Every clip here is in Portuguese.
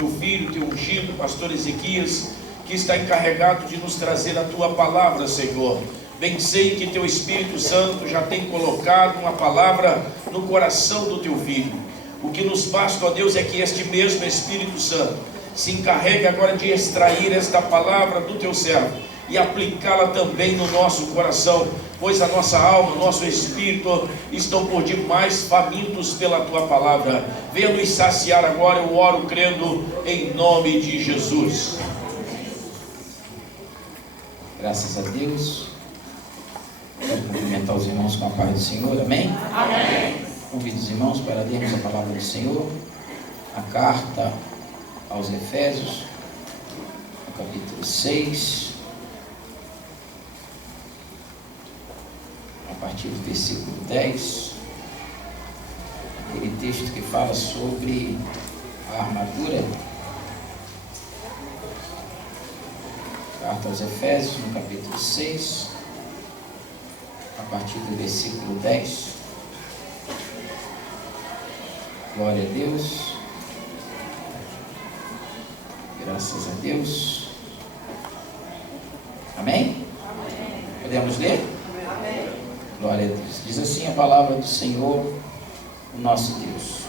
teu filho, teu ungido, pastor Ezequias, que está encarregado de nos trazer a tua palavra, Senhor. Bem sei que teu Espírito Santo já tem colocado uma palavra no coração do teu filho. O que nos basta, ó Deus, é que este mesmo Espírito Santo se encarregue agora de extrair esta palavra do teu servo e aplicá-la também no nosso coração, pois a nossa alma, o nosso espírito estão por demais famintos pela tua palavra. Venha nos saciar agora, eu oro crendo em nome de Jesus. Graças a Deus. Quero cumprimentar os irmãos com a paz do Senhor, amém? Amém. Convido os irmãos para lermos a palavra do Senhor, a carta aos Efésios, no capítulo 6, a partir do versículo 10, aquele texto que fala sobre a armadura. Carta aos Efésios, no capítulo 6, a partir do versículo 10. Glória a Deus. Graças a Deus. Amém? Amém. Podemos ler? Amém. Glória a Deus. Diz assim a palavra do Senhor, o nosso Deus.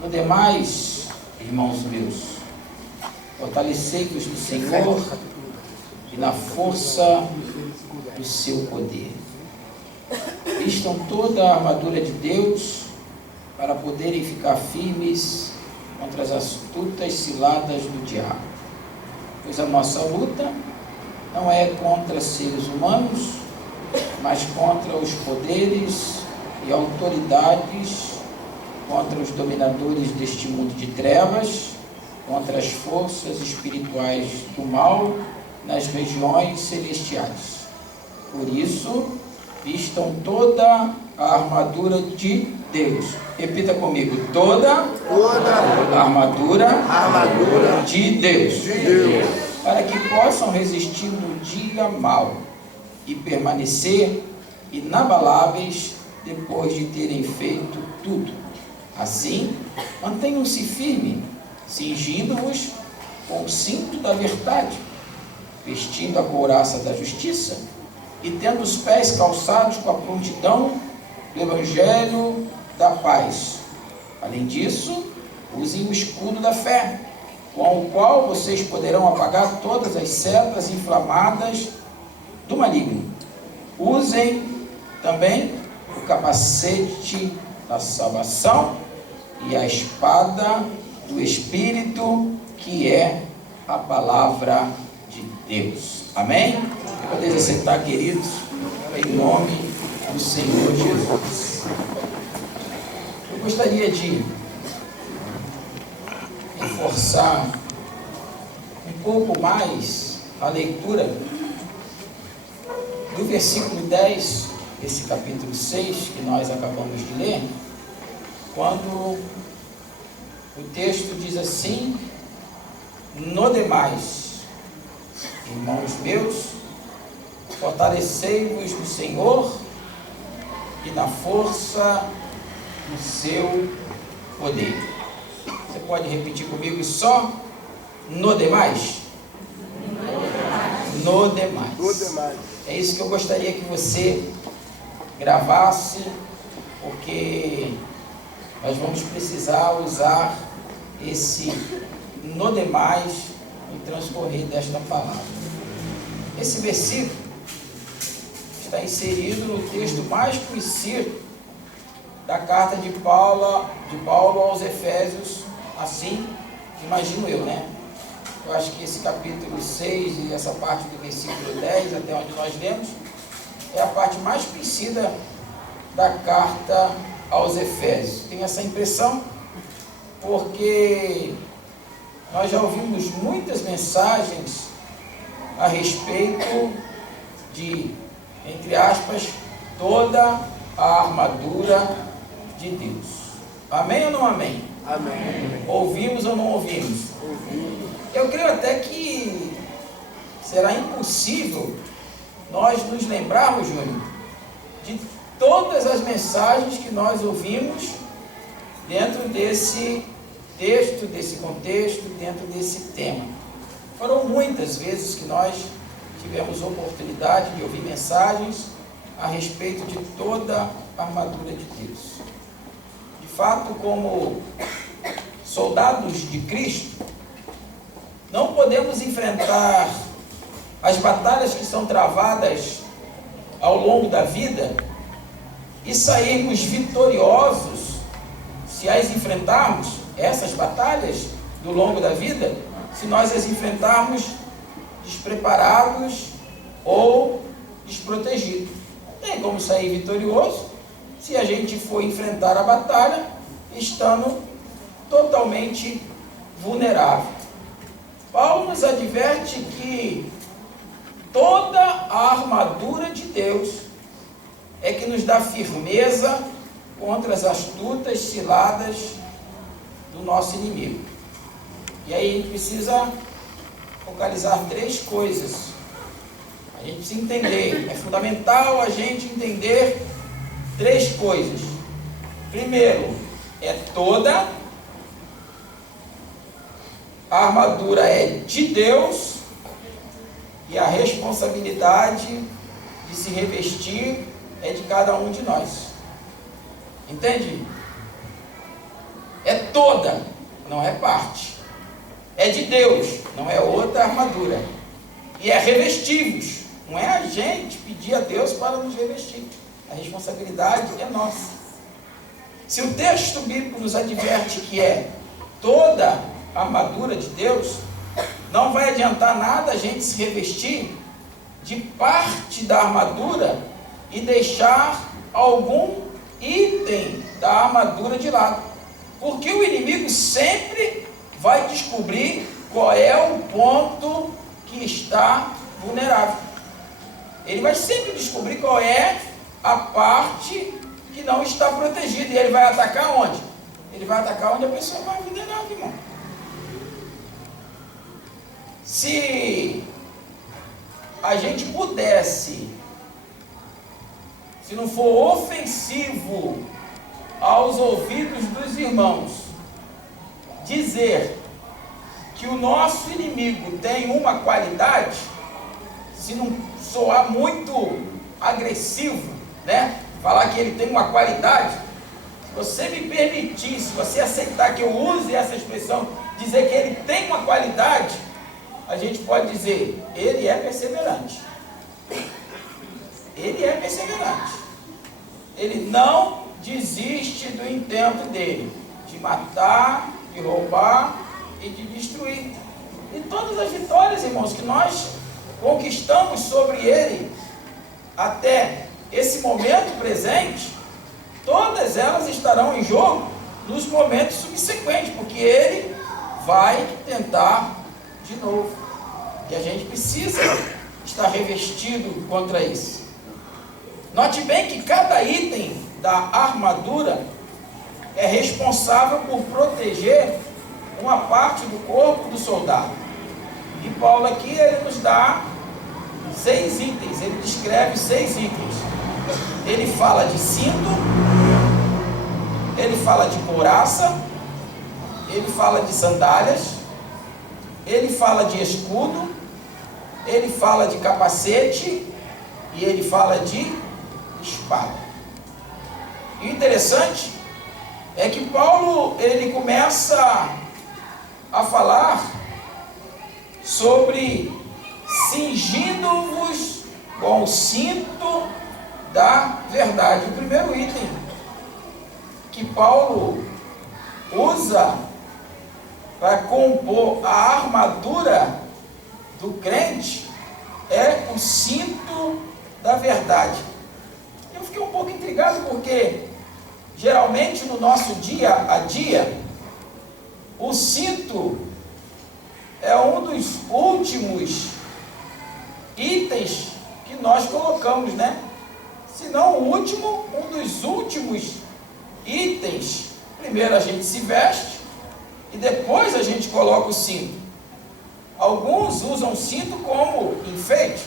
No demais, irmãos meus, fortalecei-vos no Senhor e na força do seu poder. Vistam toda a armadura de Deus para poderem ficar firmes contra as astutas ciladas do diabo. Pois a nossa luta não é contra seres humanos, mas contra os poderes e autoridades, contra os dominadores deste mundo de trevas, contra as forças espirituais do mal nas regiões celestiais. Por isso, vistam toda a armadura de Deus. Repita comigo: toda a armadura de Deus, para que possam resistir no dia mau e permanecer inabaláveis depois de terem feito tudo. Assim, mantenham-se firmes, cingindo-vos com o cinto da verdade, vestindo a couraça da justiça e tendo os pés calçados com a prontidão do Evangelho da paz. Além disso, usem o escudo da fé, com o qual vocês poderão apagar todas as setas inflamadas do maligno. Usem também o capacete da salvação e a espada do Espírito, que é a palavra de Deus. Amém? Podeis aceitar, queridos, em nome do Senhor Jesus. Eu gostaria de reforçar um pouco mais a leitura do versículo 10, esse capítulo 6 que nós acabamos de ler, quando o texto diz assim: no demais, irmãos meus, fortalecei-vos no Senhor e na força do seu poder. Você pode repetir comigo só? No demais? No demais. No demais. É isso que eu gostaria que você gravasse, porque nós vamos precisar usar esse no demais no transcorrer desta palavra. Esse versículo está inserido no texto mais conhecido da carta de Paulo aos Efésios, assim, imagino eu, né? Eu acho que esse capítulo 6 e essa parte do versículo 10, até onde nós lemos, é a parte mais conhecida da carta aos Efésios. Tenho essa impressão porque nós já ouvimos muitas mensagens a respeito de, entre aspas, toda a armadura de Deus. Amém ou não amém? Amém. Ouvimos ou não ouvimos? Eu creio até que será impossível nós nos lembrarmos, Júnior, de todas as mensagens que nós ouvimos dentro desse texto, desse contexto, dentro desse tema. Foram muitas vezes que nós tivemos oportunidade de ouvir mensagens a respeito de toda a armadura de Deus. De fato, como soldados de Cristo, não podemos enfrentar as batalhas que são travadas ao longo da vida e sairmos vitoriosos se as enfrentarmos, essas batalhas do longo da vida, se nós as enfrentarmos despreparados ou desprotegidos. Não tem como sair vitorioso se a gente for enfrentar a batalha estando totalmente vulnerável. Paulo nos adverte que toda a armadura de Deus é que nos dá firmeza contra as astutas ciladas do nosso inimigo. E aí a gente precisa focalizar 3 coisas. A gente precisa entender, é fundamental a gente entender 3 coisas. Primeiro, é toda a armadura é de Deus e a responsabilidade de se revestir é de cada um de nós. Entende? É toda, não é parte. É de Deus, não é outra armadura. E é revestir-vos. Não é a gente pedir a Deus para nos revestir. A responsabilidade é nossa. Se o texto bíblico nos adverte que é toda a armadura de Deus, não vai adiantar nada a gente se revestir de parte da armadura e deixar algum item da armadura de lado. Porque o inimigo sempre vai descobrir qual é o ponto que está vulnerável. Ele vai sempre descobrir qual é a parte que não está protegida. E ele vai atacar onde? Ele vai atacar onde a pessoa está vulnerável, irmão. Se a gente pudesse, se não for ofensivo aos ouvidos dos irmãos, dizer que o nosso inimigo tem uma qualidade, se não soar muito agressivo, né? Falar que ele tem uma qualidade, se você me permitir, se você aceitar que eu use essa expressão, dizer que ele tem uma qualidade, a gente pode dizer, ele é perseverante. Ele é perseverante. Ele não desiste do intento dele, de matar, de roubar e de destruir. E todas as vitórias, irmãos, que nós conquistamos sobre ele, até esse momento presente, todas elas estarão em jogo nos momentos subsequentes, porque ele vai tentar de novo. E a gente precisa estar revestido contra isso. Note bem que cada item da armadura é responsável por proteger uma parte do corpo do soldado. E Paulo aqui, ele nos dá 6 itens, ele descreve 6 itens. Ele fala de cinto, ele fala de couraça, ele fala de sandálias, ele fala de escudo, ele fala de capacete e ele fala de espada. E o interessante é que Paulo, ele começa a falar sobre cingindo-vos com o cinto da verdade. O primeiro item que Paulo usa para compor a armadura do crente é o cinto da verdade. Eu fiquei um pouco intrigado porque geralmente no nosso dia a dia o cinto é um dos últimos itens que nós colocamos, né? Se não o último, um dos últimos itens. Primeiro a gente se veste e depois a gente coloca o cinto. Alguns usam o cinto como enfeite.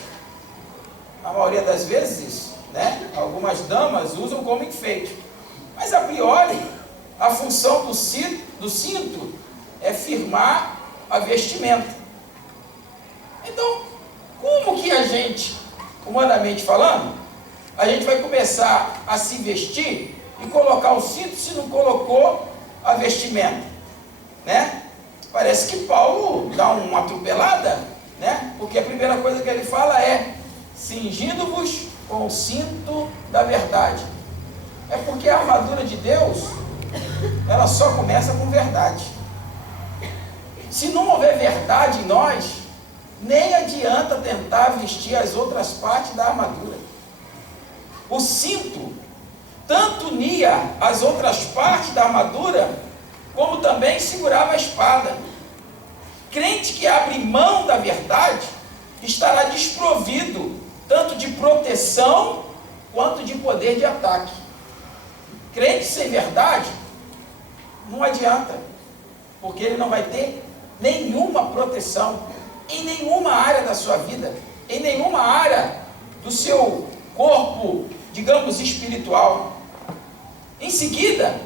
A maioria das vezes, né? Algumas damas usam como enfeite. Mas a priori, a função do cinto é firmar a vestimenta. Então, como que a gente, humanamente falando, a gente vai começar a se vestir e colocar o cinto se não colocou a vestimenta, né? Parece que Paulo dá uma atropelada, né? Porque a primeira coisa que ele fala é: cingindo-vos com o cinto da verdade. É porque a armadura de Deus, ela só começa com verdade. Se não houver verdade em nós, nem adianta tentar vestir as outras partes da armadura. O cinto tanto unia as outras partes da armadura, como também segurava a espada. Crente que abre mão da verdade estará desprovido tanto de proteção quanto de poder de ataque. Crente sem verdade não adianta, porque ele não vai ter nenhuma proteção em nenhuma área da sua vida, em nenhuma área do seu corpo, digamos, espiritual. Em seguida,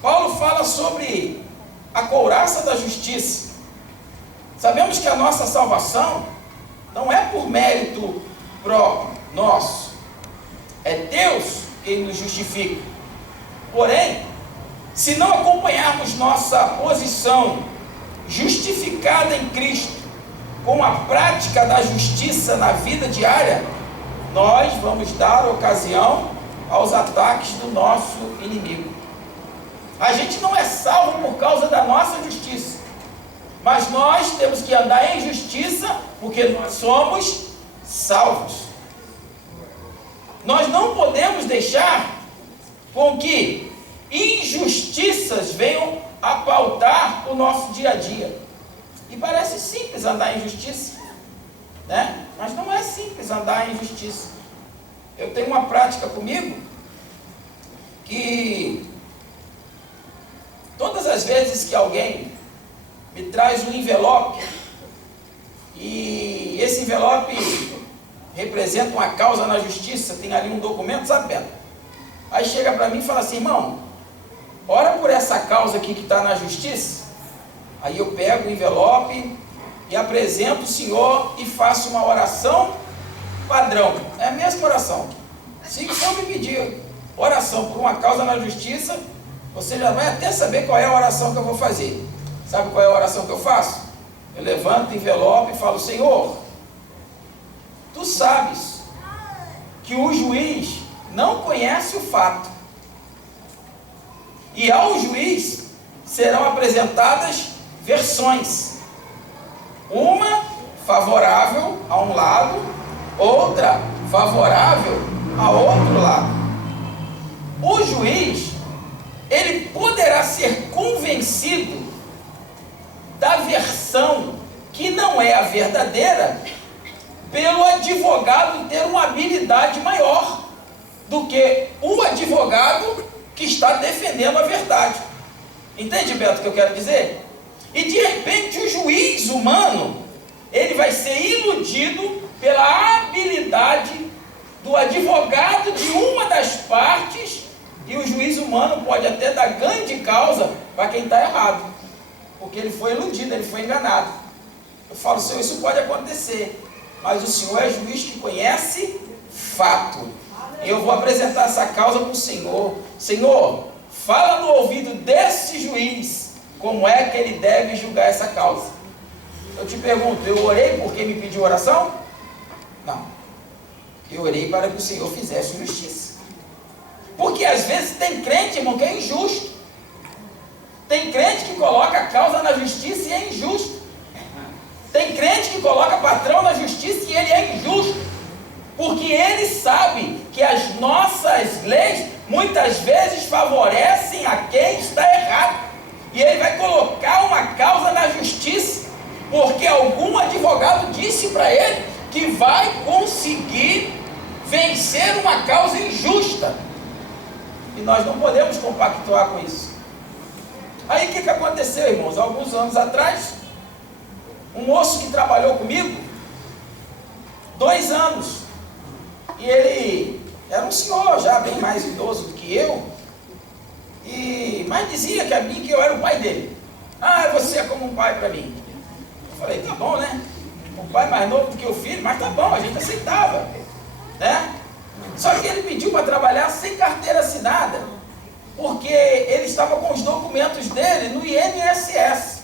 Paulo fala sobre a couraça da justiça. Sabemos que a nossa salvação não é por mérito próprio nosso, é Deus quem nos justifica. Porém, se não acompanharmos nossa posição justificada em Cristo com a prática da justiça na vida diária, nós vamos dar ocasião aos ataques do nosso inimigo. A gente não é salvo por causa da nossa justiça, mas nós temos que andar em justiça porque nós somos salvos. Nós não podemos deixar com que injustiças venham a pautar o nosso dia a dia. E parece simples andar em justiça, né? Mas não é simples andar em justiça. Eu tenho uma prática comigo que todas as vezes que alguém me traz um envelope e esse envelope representa uma causa na justiça, tem ali um documento, sabe, Beto? Aí chega para mim e fala assim: irmão, ora por essa causa aqui que está na justiça. Aí eu pego o envelope e apresento o Senhor e faço uma oração padrão. É a mesma oração. Se for me pedir oração por uma causa na justiça, você já vai até saber qual é a oração que eu vou fazer. Sabe qual é a oração que eu faço? Eu levanto o envelope e falo: Senhor, tu sabes que o juiz não conhece o fato, e ao juiz serão apresentadas versões, uma favorável a um lado, outra favorável a outro lado. O juiz, ele poderá ser convencido da versão que não é a verdadeira pelo advogado ter uma habilidade maior do que o advogado que está defendendo a verdade. Entende, Beto, o que eu quero dizer? E de repente o juiz humano, ele vai ser iludido pela habilidade do advogado de uma das partes, e o juiz humano pode até dar ganho de causa para quem está errado, porque ele foi iludido, ele foi enganado. Eu falo: Senhor, isso pode acontecer, mas o Senhor é juiz que conhece fato. E eu vou apresentar essa causa para o Senhor. Senhor, fala no ouvido desse juiz como é que ele deve julgar essa causa. Eu te pergunto, eu orei porque me pediu oração? Não. Eu orei para que o Senhor fizesse justiça. Porque às vezes tem crente, irmão, que é injusto. Tem crente que coloca a causa na justiça e é injusto. Tem crente que coloca patrão na justiça e ele é injusto. Porque ele sabe que as nossas leis muitas vezes favorecem a quem está errado. E ele vai colocar uma causa na justiça porque algum advogado disse para ele que vai conseguir vencer uma causa injusta. E nós não podemos compactuar com isso. Aí o que aconteceu, irmãos? Alguns anos atrás, um moço que trabalhou comigo 2 anos, e ele era um senhor já bem mais idoso do que eu, mas dizia que eu era o pai dele. Ah, você é como um pai para mim. Eu falei, tá bom, né? Um pai mais novo do que o filho, mas tá bom, a gente aceitava, né? Só que ele pediu para trabalhar sem carteira assinada, porque ele estava com os documentos dele no INSS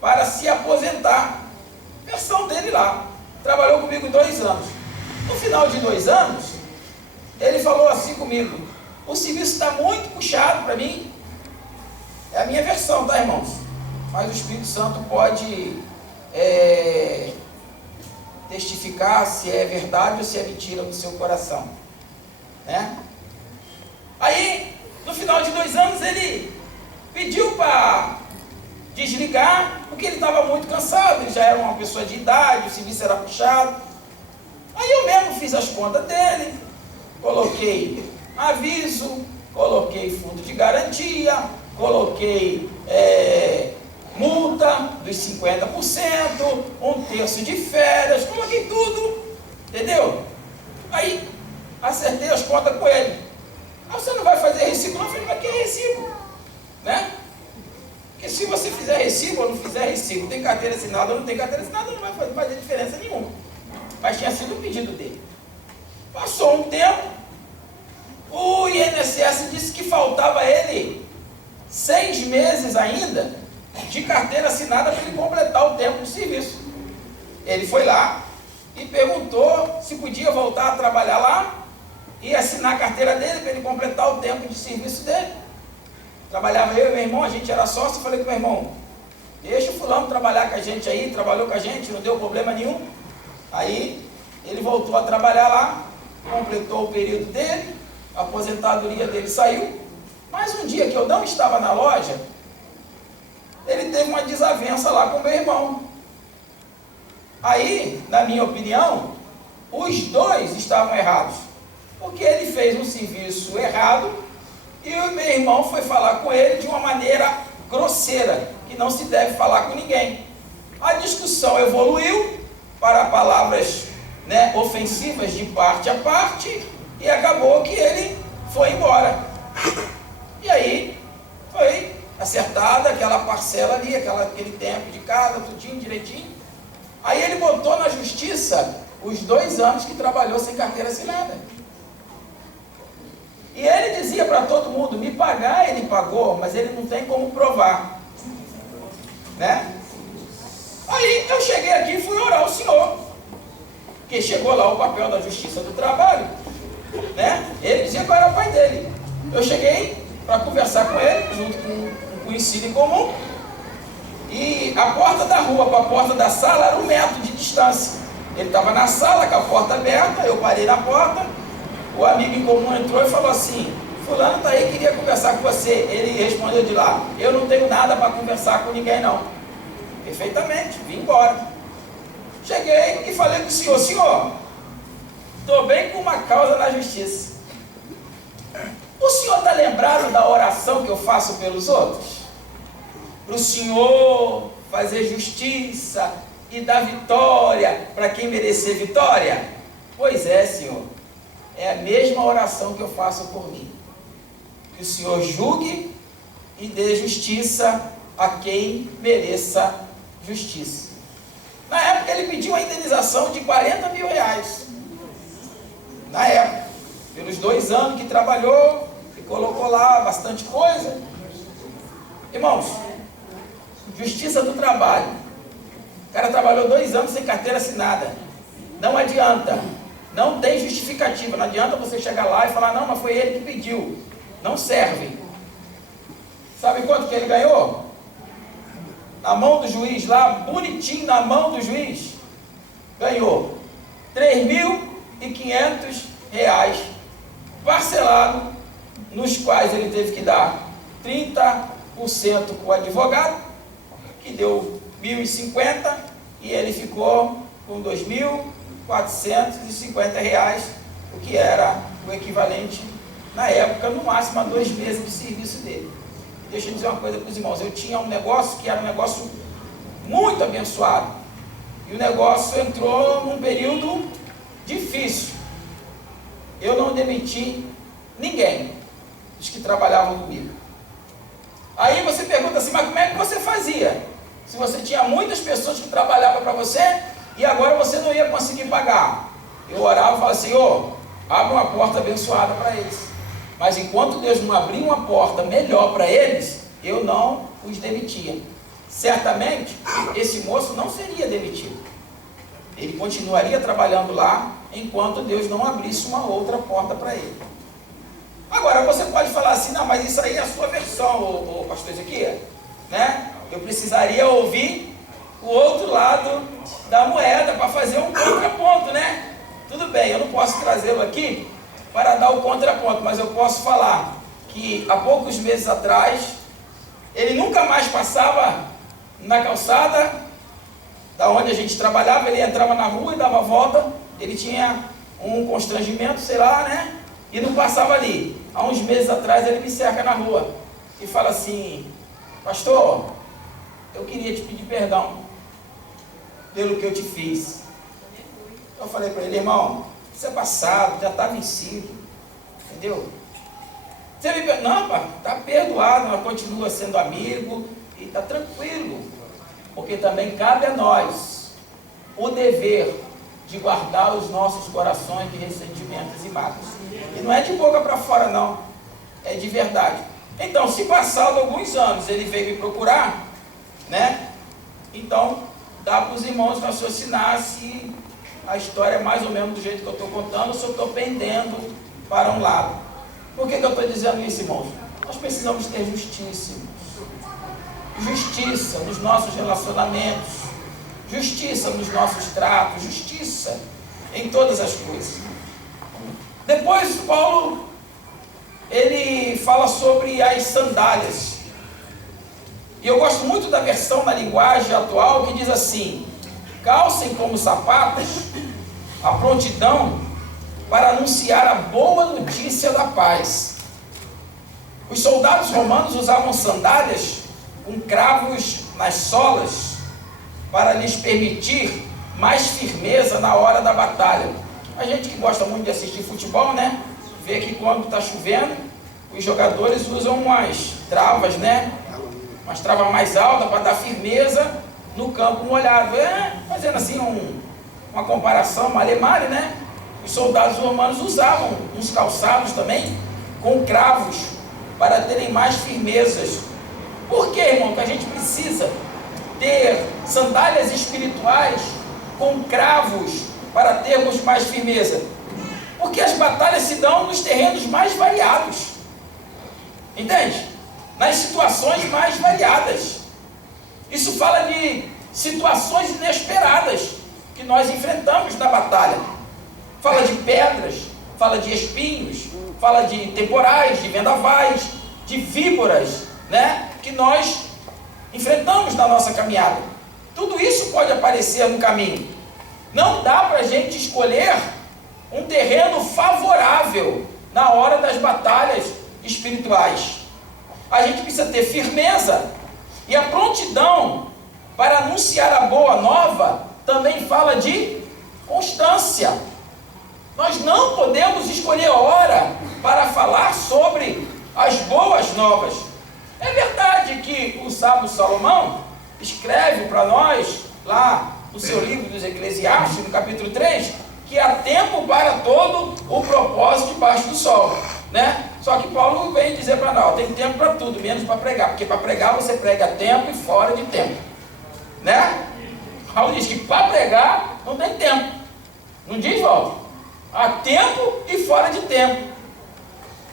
para se aposentar. Versão dele lá. Trabalhou comigo 2 anos. No final de 2 anos, ele falou assim comigo: o serviço está muito puxado para mim. É a minha versão, tá, irmãos? Mas o Espírito Santo pode testificar se é verdade ou se é mentira no seu coração, né? Aí, no final de 2 anos, ele pediu para desligar, porque ele estava muito cansado, ele já era uma pessoa de idade, o serviço era puxado. Aí eu mesmo fiz as contas dele, coloquei aviso, coloquei fundo de garantia, coloquei multa dos 50%, 1/3 de férias, coloquei tudo, entendeu? Aí acertei as contas com ele. Ah, você não vai fazer recibo? Não, eu falei, mas que é recibo? Né? Porque se você fizer recibo ou não fizer recibo, tem carteira assinada ou não tem carteira assinada, não vai fazer diferença nenhuma. Mas tinha sido o pedido dele. Passou um tempo, o INSS disse que faltava ele 6 meses ainda de carteira assinada para ele completar o tempo de serviço. Ele foi lá e perguntou se podia voltar a trabalhar lá e assinar a carteira dele para ele completar o tempo de serviço dele. Trabalhava eu e meu irmão, a gente era sócio. Falei com meu irmão, deixa o fulano trabalhar com a gente aí, trabalhou com a gente, não deu problema nenhum. Aí ele voltou a trabalhar lá, completou o período dele, a aposentadoria dele saiu. Mas um dia que eu não estava na loja, ele teve uma desavença lá com meu irmão. Aí, na minha opinião, os dois estavam errados, porque ele fez um serviço errado e o meu irmão foi falar com ele de uma maneira grosseira, que não se deve falar com ninguém. A discussão evoluiu para palavras, ofensivas de parte a parte, e acabou que ele foi embora. E aí foi acertada aquela parcela ali, aquele tempo de casa, tudinho direitinho. Aí ele botou na justiça os 2 anos que trabalhou sem carteira assinada. E ele dizia para todo mundo, me pagar ele pagou, mas ele não tem como provar, né? Aí eu cheguei aqui e fui orar ao Senhor, porque chegou lá o papel da Justiça do Trabalho, né? Ele dizia que eu era o pai dele. Eu cheguei para conversar com ele, junto com um conhecido em comum, e a porta da rua para a porta da sala era 1 metro de distância. Ele estava na sala com a porta aberta, eu parei na porta. O amigo em comum entrou e falou assim, fulano está aí, queria conversar com você. Ele respondeu de lá, eu não tenho nada para conversar com ninguém não. Perfeitamente, vim embora. Cheguei e falei com o senhor, estou bem com uma causa na justiça. O senhor está lembrado da oração que eu faço pelos outros? Para o senhor fazer justiça e dar vitória para quem merecer vitória? Pois é, senhor. É a mesma oração que eu faço por mim. Que o Senhor julgue e dê justiça a quem mereça justiça. Na época ele pediu uma indenização de 40 mil reais. Na época, pelos 2 anos que trabalhou e colocou lá bastante coisa. Irmãos, Justiça do Trabalho. O cara trabalhou 2 anos sem carteira assinada. Não adianta. Não tem justificativa, não adianta você chegar lá e falar, não, mas foi ele que pediu. Não serve. Sabe quanto que ele ganhou? Na mão do juiz lá, bonitinho na mão do juiz, ganhou R$3.500, parcelado, nos quais ele teve que dar 30% com o advogado, que deu R$1.050, e ele ficou com R$2.450, o que era o equivalente, na época, no máximo a 2 meses de serviço dele. Deixa eu dizer uma coisa para os irmãos, eu tinha um negócio que era um negócio muito abençoado, e o negócio entrou num período difícil. Eu não demiti ninguém dos que trabalhavam comigo. Aí você pergunta assim, mas como é que você fazia? Se você tinha muitas pessoas que trabalhavam para você e agora você não ia conseguir pagar. Eu orava e falava, Senhor, abre uma porta abençoada para eles. Mas enquanto Deus não abrir uma porta melhor para eles, eu não os demitia. Certamente, esse moço não seria demitido. Ele continuaria trabalhando lá, enquanto Deus não abrisse uma outra porta para ele. Agora, você pode falar assim, não, mas isso aí é a sua versão, ô pastor Ezequiel, né? Eu precisaria ouvir o outro lado da moeda para fazer um contraponto, né? Tudo bem, eu não posso trazê-lo aqui para dar o contraponto, mas eu posso falar que há poucos meses atrás, ele nunca mais passava na calçada da onde a gente trabalhava, ele entrava na rua e dava a volta, ele tinha um constrangimento, sei lá, né? E não passava ali. Há uns meses atrás ele me cerca na rua e fala assim, pastor, eu queria te pedir perdão pelo que eu te fiz. Eu falei para ele, irmão, isso é passado, já está vencido, entendeu? Você me perdoa? Não, pá, está perdoado, nós continua sendo amigo e está tranquilo, porque também cabe a nós o dever de guardar os nossos corações de ressentimentos e mágoas. E não é de boca para fora não, é de verdade. Então, se passado alguns anos ele veio me procurar, né? Então, dá para os irmãos raciocinar se a história é mais ou menos do jeito que eu estou contando, ou se eu estou pendendo para um lado. Por que eu estou dizendo isso, irmãos? Nós precisamos ter justiça, justiça nos nossos relacionamentos, justiça nos nossos tratos, justiça em todas as coisas. Depois Paulo, ele fala sobre as sandálias. E eu gosto muito da versão na linguagem atual que diz assim, calcem como sapatos a prontidão para anunciar a boa notícia da paz. Os soldados romanos usavam sandálias com cravos nas solas para lhes permitir mais firmeza na hora da batalha. A gente que gosta muito de assistir futebol, né? Vê que quando está chovendo, os jogadores usam umas travas, né? Umas travas mais altas para dar firmeza no campo molhado. Fazendo assim uma comparação, male-male, né? Os soldados romanos usavam uns calçados também com cravos para terem mais firmezas. Por que, irmão, que a gente precisa ter sandálias espirituais com cravos para termos mais firmeza? Porque as batalhas se dão nos terrenos mais variados, entende? Nas situações mais variadas. Isso fala de situações inesperadas que nós enfrentamos na batalha. Fala de pedras, fala de espinhos, fala de temporais, de vendavais, de víboras, né? Que nós enfrentamos na nossa caminhada. Tudo isso pode aparecer no caminho. Não dá para a gente escolher um terreno favorável na hora das batalhas espirituais. A gente precisa ter firmeza, e a prontidão para anunciar a boa nova também fala de constância. Nós não podemos escolher hora para falar sobre as boas novas. É verdade que o sábio Salomão escreve para nós, lá no seu livro dos Eclesiastes, no capítulo 3, que há tempo para todo o propósito debaixo do sol, né? Só que Paulo vem dizer para nós, tem tempo para tudo, menos para pregar, porque para pregar você prega a tempo e fora de tempo, né? Paulo diz que para pregar não tem tempo, não diz, Walter? Há tempo e fora de tempo.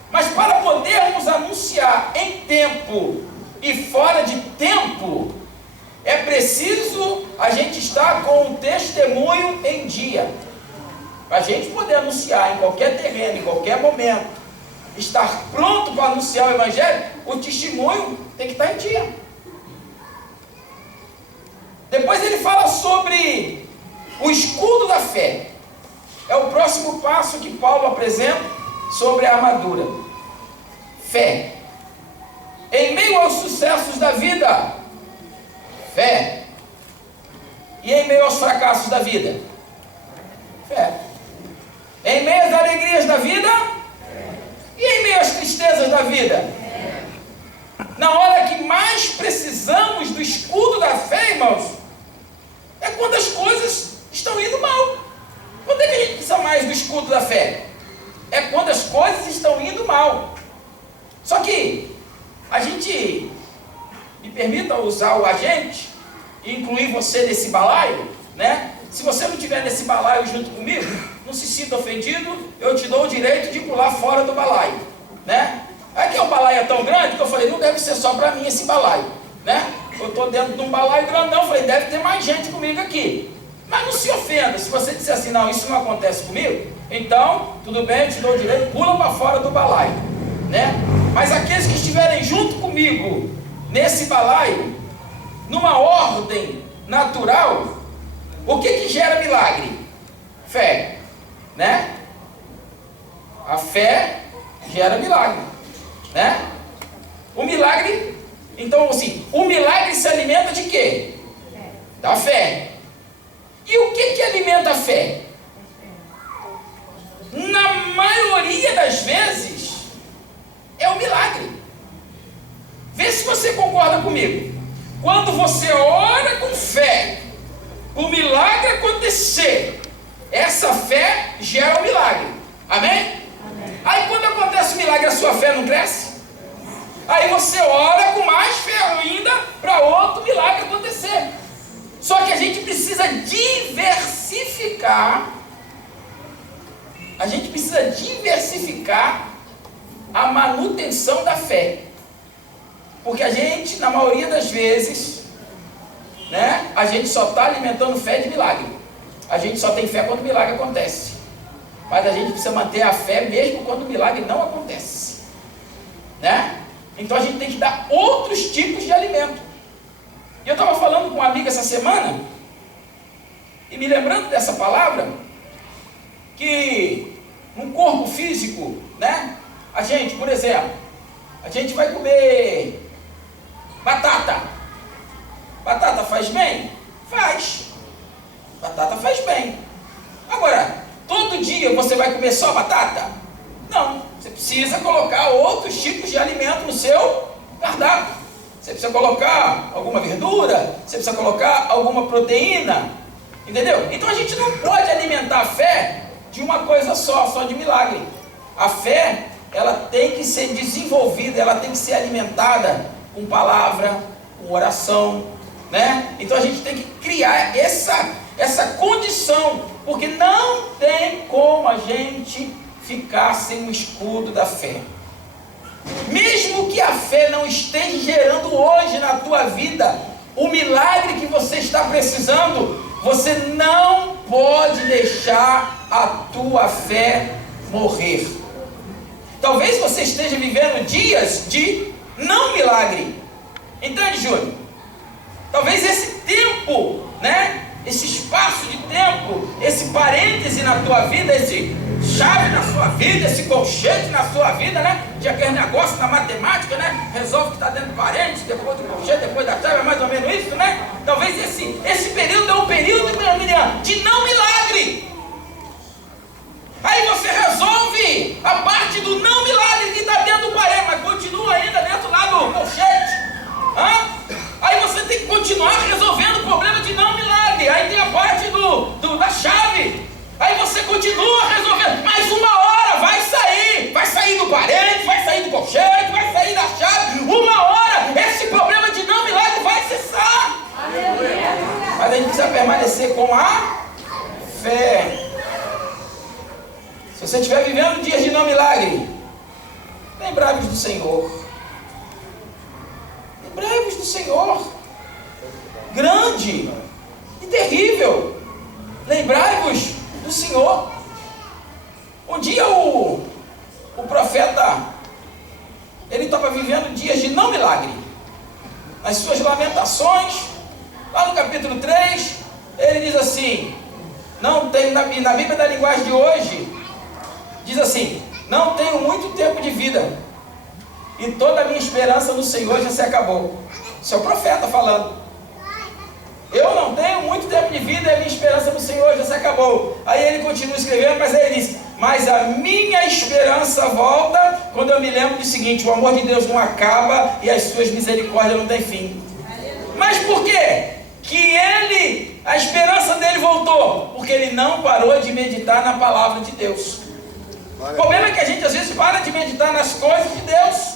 Mas para podermos anunciar em tempo e fora de tempo, é preciso a gente estar com o testemunho em dia. Para a gente poder anunciar em qualquer terreno, em qualquer momento, estar pronto para anunciar o Evangelho, o testemunho tem que estar em dia. Depois ele fala sobre o escudo da fé. É o próximo passo que Paulo apresenta sobre a armadura. Fé. Em meio aos sucessos da vida, fé. E em meio aos fracassos da vida, fé. Em meio às alegrias da vida, e em meio às tristezas da vida, na hora que mais precisamos do escudo da fé, irmãos, é quando as coisas estão indo mal. Quando é que a gente precisa mais do escudo da fé? É quando as coisas estão indo mal. Só que a gente, me permita usar o agente e incluir você nesse balaio, né? Se você não estiver nesse balaio junto comigo, não se sinta ofendido, eu te dou o direito de pular fora do balaio, né? Aqui o balaio é tão grande que eu falei, não deve ser só para mim esse balaio, né? Eu estou dentro de um balaio grandão, eu falei, deve ter mais gente comigo aqui. Mas não se ofenda, se você disser assim, não, isso não acontece comigo, então, tudo bem, eu te dou o direito, pula para fora do balaio, né? Mas aqueles que estiverem junto comigo nesse balaio, numa ordem natural, o que gera milagre? Fé, né? A fé gera milagre, né? O milagre, então assim, o milagre se alimenta de quê? Da fé. E o que alimenta a fé? Na maioria das vezes, é o milagre. Vê se você concorda comigo. Quando você ora com fé, o milagre acontecer, essa fé gera o milagre. Amém? Amém. Aí quando acontece o milagre, a sua fé não cresce? Aí você ora com mais fé ainda para outro milagre acontecer. Só que a gente precisa diversificar. A gente precisa diversificar a manutenção da fé. Porque a gente, na maioria das vezes, né, a gente só está alimentando fé de milagre. A gente só tem fé quando o milagre acontece. Mas a gente precisa manter a fé mesmo quando o milagre não acontece, né? Então a gente tem que dar outros tipos de alimento. E eu estava falando com uma amiga essa semana, e me lembrando dessa palavra, que no corpo físico, né? A gente, por exemplo, a gente vai comer batata. Batata faz bem? Faz. Batata faz bem. Agora, todo dia você vai comer só batata? Não. Você precisa colocar outros tipos de alimento no seu cardápio. Você precisa colocar alguma verdura, você precisa colocar alguma proteína, entendeu? Então a gente não pode alimentar a fé de uma coisa só de milagre. A fé, ela tem que ser desenvolvida, ela tem que ser alimentada com palavra, com oração, né? Então a gente tem que criar essa condição, porque não tem como a gente ficar sem o escudo da fé. Mesmo que a fé não esteja gerando hoje na tua vida o milagre que você está precisando, você não pode deixar a tua fé morrer. Talvez você esteja vivendo dias de não milagre. Entende, Júnior? Talvez esse tempo, né? Esse espaço de tempo, esse parêntese na tua vida, esse chave na sua vida, esse colchete na sua vida, né? De aquele negócio na matemática, né? Resolve que está dentro do parêntese, depois do colchete, depois da chave, é mais ou menos isso, né? Talvez esse período é um período de não milagre. Aí você resolve a parte do não milagre que está dentro do parêntese, mas continua ainda dentro lá do colchete. Aí você tem que continuar resolvendo o problema de não milagre. Aí tem a parte da chave. Aí você continua resolvendo, mas uma hora vai sair do parente, vai sair do colchete, vai sair da chave. Uma hora esse problema de não milagre vai cessar. Mas a gente precisa permanecer com a fé. Se você estiver vivendo dias de não milagre, lembrai-vos do Senhor. Lembrai-vos do Senhor, grande e terrível. Lembrai-vos do Senhor. Um dia o profeta, ele estava vivendo dias de não milagre. Nas suas lamentações, lá no capítulo 3, ele diz assim, não tem, na Bíblia da linguagem de hoje, diz assim, não tenho muito tempo de vida, e toda a minha esperança no Senhor já se acabou. Esse é o profeta falando. Eu não tenho muito tempo de vida e a minha esperança no Senhor já se acabou. Aí ele continua escrevendo, mas aí ele diz, mas a minha esperança volta quando eu me lembro do seguinte: o amor de Deus não acaba e as suas misericórdias não têm fim. Mas por quê? Que a esperança dele voltou? Porque ele não parou de meditar na palavra de Deus. O problema é que a gente às vezes para de meditar nas coisas de Deus.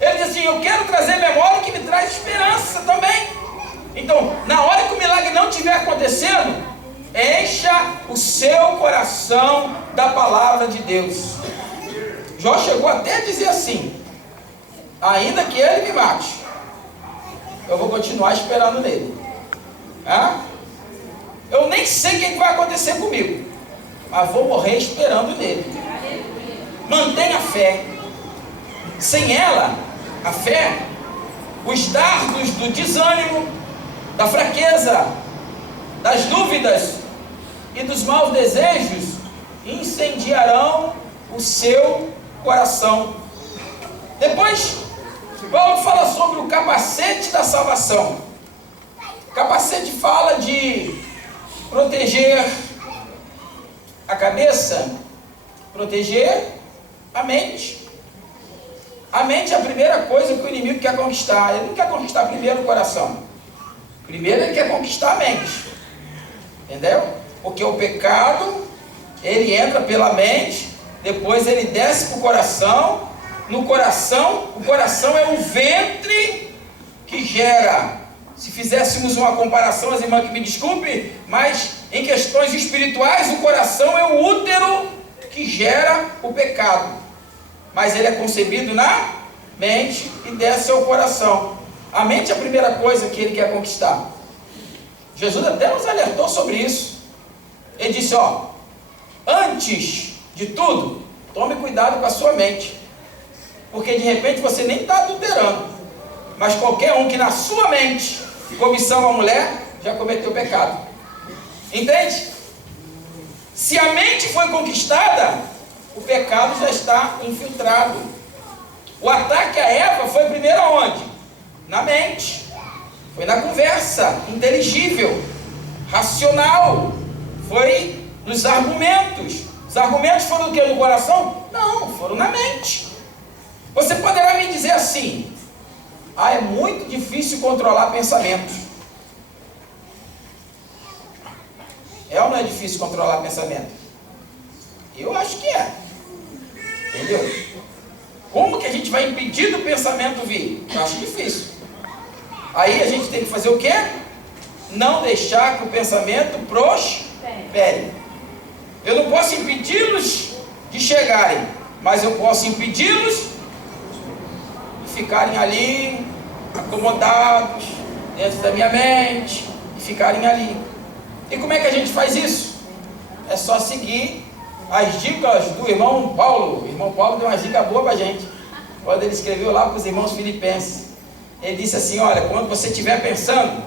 Ele diz assim: eu quero trazer memória que me traz esperança também. Então, na hora que o milagre não estiver acontecendo, encha o seu coração da palavra de Deus. Jó chegou até a dizer assim: ainda que ele me mate, eu vou continuar esperando nele. Eu nem sei o que vai acontecer comigo, mas vou morrer esperando nele. Mantenha a fé. Sem ela, a fé, os dardos do desânimo, da fraqueza, das dúvidas e dos maus desejos incendiarão o seu coração. Depois, Paulo fala sobre o capacete da salvação. O capacete fala de proteger a cabeça, proteger a mente. A mente é a primeira coisa que o inimigo quer conquistar. Ele não quer conquistar primeiro o coração. Primeiro ele quer conquistar a mente. Entendeu? Porque o pecado, ele entra pela mente, depois ele desce para o coração. No coração, o coração é o ventre que gera. Se fizéssemos uma comparação, as irmãs que me desculpem, mas em questões espirituais, o coração é o útero que gera o pecado. Mas ele é concebido na mente e desce ao coração. A mente é a primeira coisa que ele quer conquistar. Jesus até nos alertou sobre isso. Ele disse: antes de tudo, tome cuidado com a sua mente, porque de repente você nem está adulterando, mas qualquer um que na sua mente cobiçar uma mulher, já cometeu pecado. Entende? Se a mente foi conquistada, o pecado já está infiltrado. O ataque a Eva foi primeiro aonde? Na mente. Foi na conversa inteligível, racional. Foi nos argumentos. Os argumentos foram do que? No coração? Não, foram na mente. Você poderá me dizer assim: é muito difícil controlar pensamentos. É ou não é difícil controlar pensamento? Eu acho que é. Entendeu? Como que a gente vai impedir do pensamento vir? Eu acho difícil. Aí a gente tem que fazer o quê? Não deixar que o pensamento prospere. Eu não posso impedi-los de chegarem, mas eu posso impedi-los de ficarem ali, acomodados, dentro da minha mente, e ficarem ali. E como é que a gente faz isso? É só seguir as dicas do irmão Paulo. O irmão Paulo deu uma dica boa para a gente, quando ele escreveu lá para os irmãos filipenses. Ele disse assim: olha, quando você estiver pensando,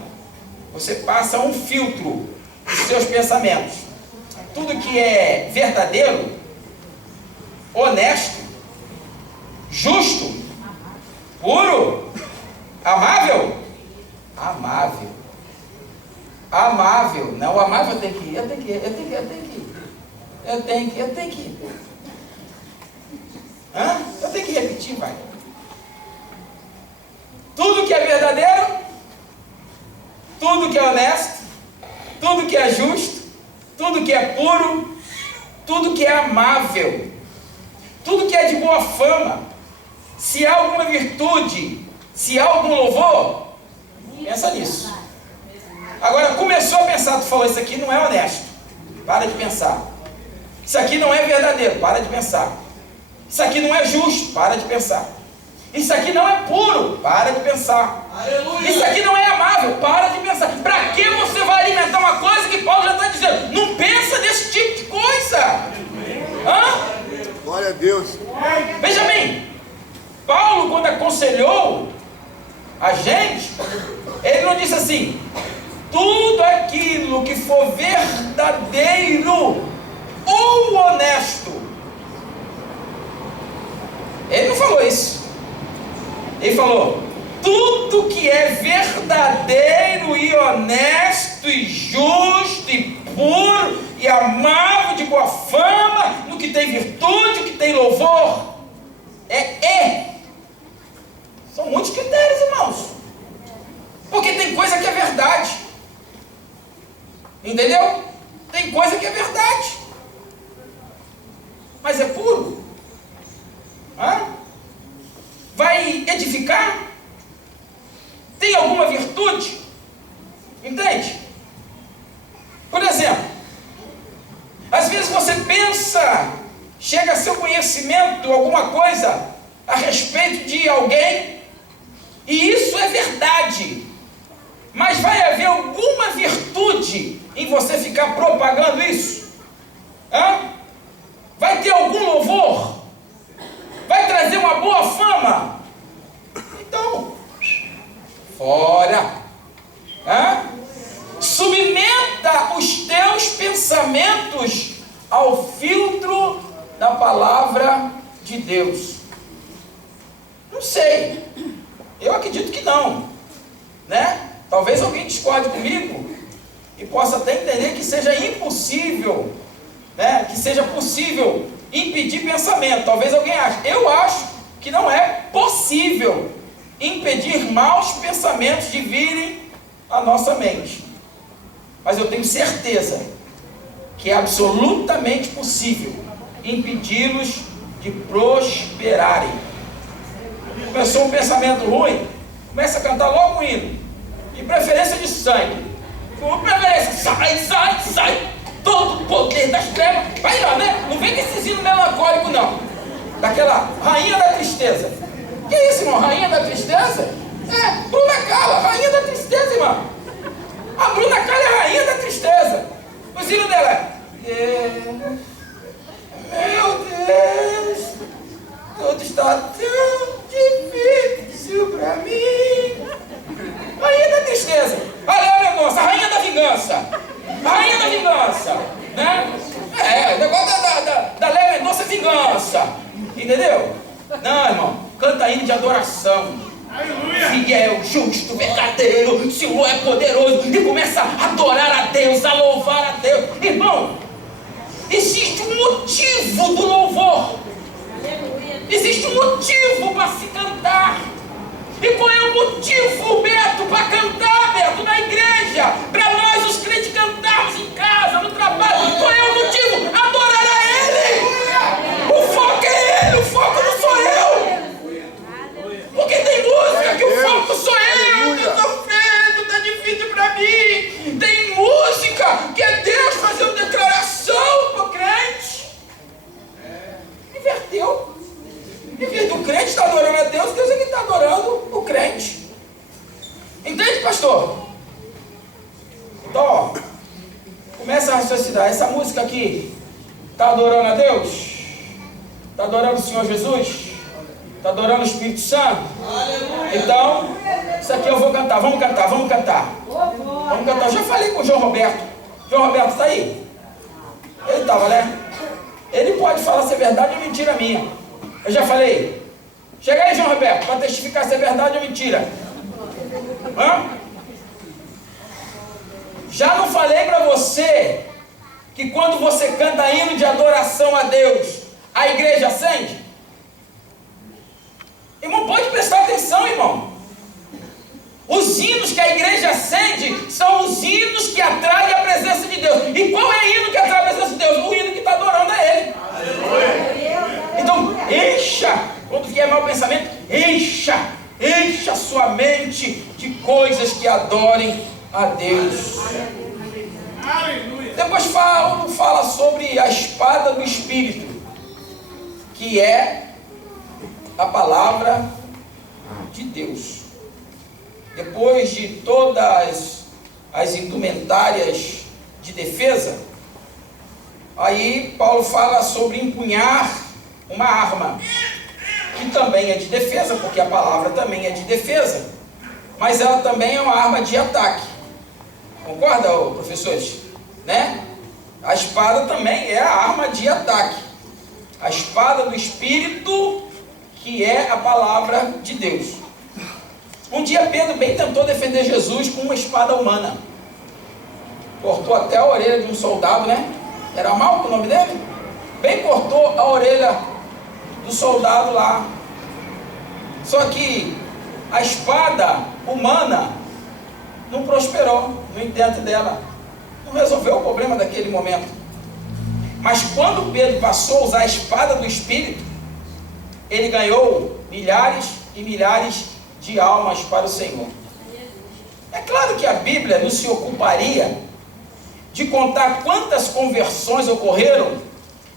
você passa um filtro dos seus pensamentos. Tudo que é verdadeiro, honesto, justo, puro, amável. Não, o amável tem que ir. Eu tenho que repetir, vai. Tudo que é verdadeiro, tudo que é honesto, tudo que é justo, tudo que é puro, tudo que é amável, tudo que é de boa fama, se há alguma virtude, se há algum louvor, pensa nisso. Agora, começou a pensar, tu falou: isso aqui não é honesto, para de pensar. Isso aqui não é verdadeiro, para de pensar. Isso aqui não é justo, para de pensar. Isso aqui não é puro, para de pensar. Aleluia. Isso aqui não é amável, para de pensar. Para que você vai alimentar uma coisa que Paulo já está dizendo? Não pensa nesse tipo de coisa. Glória a Deus. Veja bem, Paulo, quando aconselhou a gente, ele não disse assim: tudo aquilo que for verdadeiro ou honesto. Ele não falou isso. Ele falou: tudo que é verdadeiro e honesto e justo e puro e amável, de boa fama, no que tem Entendeu? Tem coisa que é verdade, mas é puro. Vai edificar? Tem alguma virtude? Entende? Por exemplo, às vezes você pensa, chega a seu conhecimento alguma coisa a respeito de alguém, e isso é verdade, mas vai haver alguma virtude em você ficar propagando isso? Vai ter algum louvor? Vai trazer uma boa fama? Então, fora. Submeta os teus pensamentos ao filtro da palavra de Deus. Não sei, eu acredito que não, né? Talvez alguém discorde comigo e possa até entender que seja impossível, né? Que seja possível impedir pensamento. Talvez alguém ache. Eu acho que não é possível impedir maus pensamentos de virem à nossa mente. Mas eu tenho certeza que é absolutamente possível impedi-los de prosperarem. Começou um pensamento ruim, começa a cantar logo um hino, de preferência de sangue. Com preferência, sai, todo o poder das trevas, vai lá, né? Não vem com esse hino melancólico, não. Daquela rainha da tristeza. Que isso, irmão? Rainha da tristeza? É, Bruna Carla, rainha da tristeza, irmão. A Bruna Carla é a rainha da tristeza. O hino dela é: meu Deus, tudo está tão difícil para mim. Rainha da tristeza. Olha, Mendonça, rainha da vingança. Rainha da vingança, né? O negócio da Léa Mendonça é vingança. Entendeu? Não, irmão, canta hino de adoração. Fiel, justo, verdadeiro, o Senhor é poderoso. E começa a adorar a Deus, a louvar a Deus. Irmão, existe um motivo do louvor. Existe um motivo para se cantar. E qual é o motivo, Beto, para cantar, Beto, na igreja? Para nós, os crentes, cantarmos em casa, no trabalho. Qual é o motivo? Adorar a Ele. O foco é Ele, o foco não sou eu. Porque tem música que o foco sou eu. Eu estou sofrendo, está difícil para mim. Tem música que é Deus fazendo declaração para o crente. Inverteu. Em vez do crente estar adorando a Deus, Deus é que está adorando o crente. Entende, pastor? Então, ó, começa a raciocinar. Essa música aqui está adorando a Deus? Está adorando o Senhor Jesus? Está adorando o Espírito Santo? Então, isso aqui eu vou cantar. Vamos cantar. Vamos cantar. Eu já falei com o João Roberto. João Roberto está aí? Ele estava, né? Ele pode falar se é verdade ou mentira minha. Eu já falei. Chega aí, João Roberto, para testificar se é verdade ou mentira. Já não falei para você que quando você canta hino de adoração a Deus, a igreja acende? Irmão, pode prestar atenção, irmão. Os hinos que a igreja acende são os hinos que atraem a presença de Deus. E qual é o hino que atrai a presença de Deus? O hino que está adorando a Ele. Então, encha, quando vier mau pensamento, encha sua mente de coisas que adorem a Deus. Depois Paulo fala sobre a espada do Espírito, que é a palavra de Deus. Depois de todas as indumentárias de defesa, aí Paulo fala sobre empunhar uma arma, que também é de defesa, porque a palavra também é de defesa, mas ela também é uma arma de ataque. Concorda, professores? Né? A espada também é a arma de ataque. A espada do Espírito, que é a palavra de Deus. Um dia Pedro bem tentou defender Jesus com uma espada humana. Cortou até a orelha de um soldado, né? Era Malco o nome dele? Bem cortou a orelha do soldado lá. Só que a espada humana não prosperou no intento dela. não resolveu o problema daquele momento. Mas quando Pedro passou a usar a espada do Espírito, ele ganhou milhares e milhares de almas para o Senhor. É claro que a Bíblia não se ocuparia de contar quantas conversões ocorreram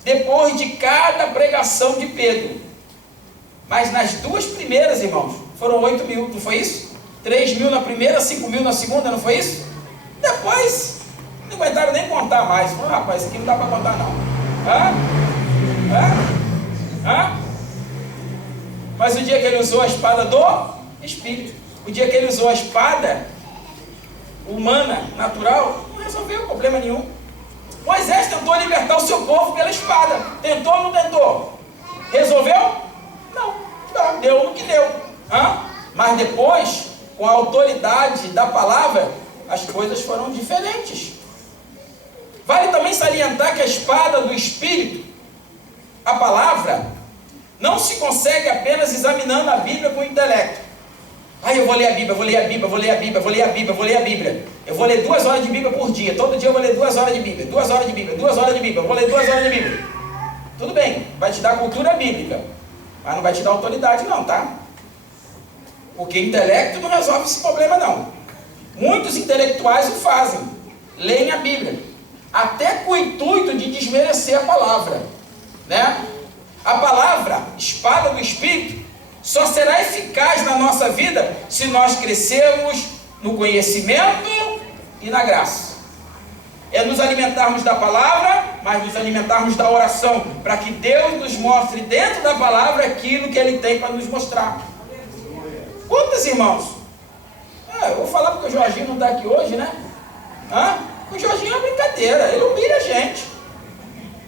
depois de cada pregação de Pedro. Mas nas duas primeiras, irmãos, foram 8.000, não foi isso? 3.000 na primeira, 5.000 na segunda, não foi isso? Depois, não aguentaram nem contar mais. Rapaz, isso aqui não dá para contar não. Mas o dia que ele usou a espada do Espírito, o dia que ele usou a espada humana, natural, não resolveu problema nenhum. Moisés tentou libertar o seu povo pela espada. Tentou ou não tentou? Resolveu? Não, deu no que deu. Mas depois, com a autoridade da palavra, as coisas foram diferentes. Vale também salientar que a espada do Espírito, a palavra, não se consegue apenas examinando a Bíblia com o intelecto. Eu vou ler a Bíblia, eu vou ler a Bíblia, eu vou ler a Bíblia, eu vou ler a Bíblia, eu vou ler a Bíblia. Eu vou ler 2 horas de Bíblia por dia. Todo dia eu vou ler 2 horas de Bíblia, 2 horas de Bíblia, 2 horas de Bíblia. Eu vou ler 2 horas de Bíblia. Tudo bem, vai te dar cultura bíblica, mas não vai te dar autoridade não, tá? Porque intelecto não resolve esse problema não. Muitos intelectuais o fazem, leem a Bíblia, até com o intuito de desmerecer a palavra, né? A palavra, espada do Espírito, só será eficaz na nossa vida se nós crescermos no conhecimento e na graça. É nos alimentarmos da palavra, mas nos alimentarmos da oração, para que Deus nos mostre dentro da palavra aquilo que Ele tem para nos mostrar. Quantos irmãos? Eu vou falar porque o Jorginho não está aqui hoje, né? O Jorginho é uma brincadeira, ele humilha a gente.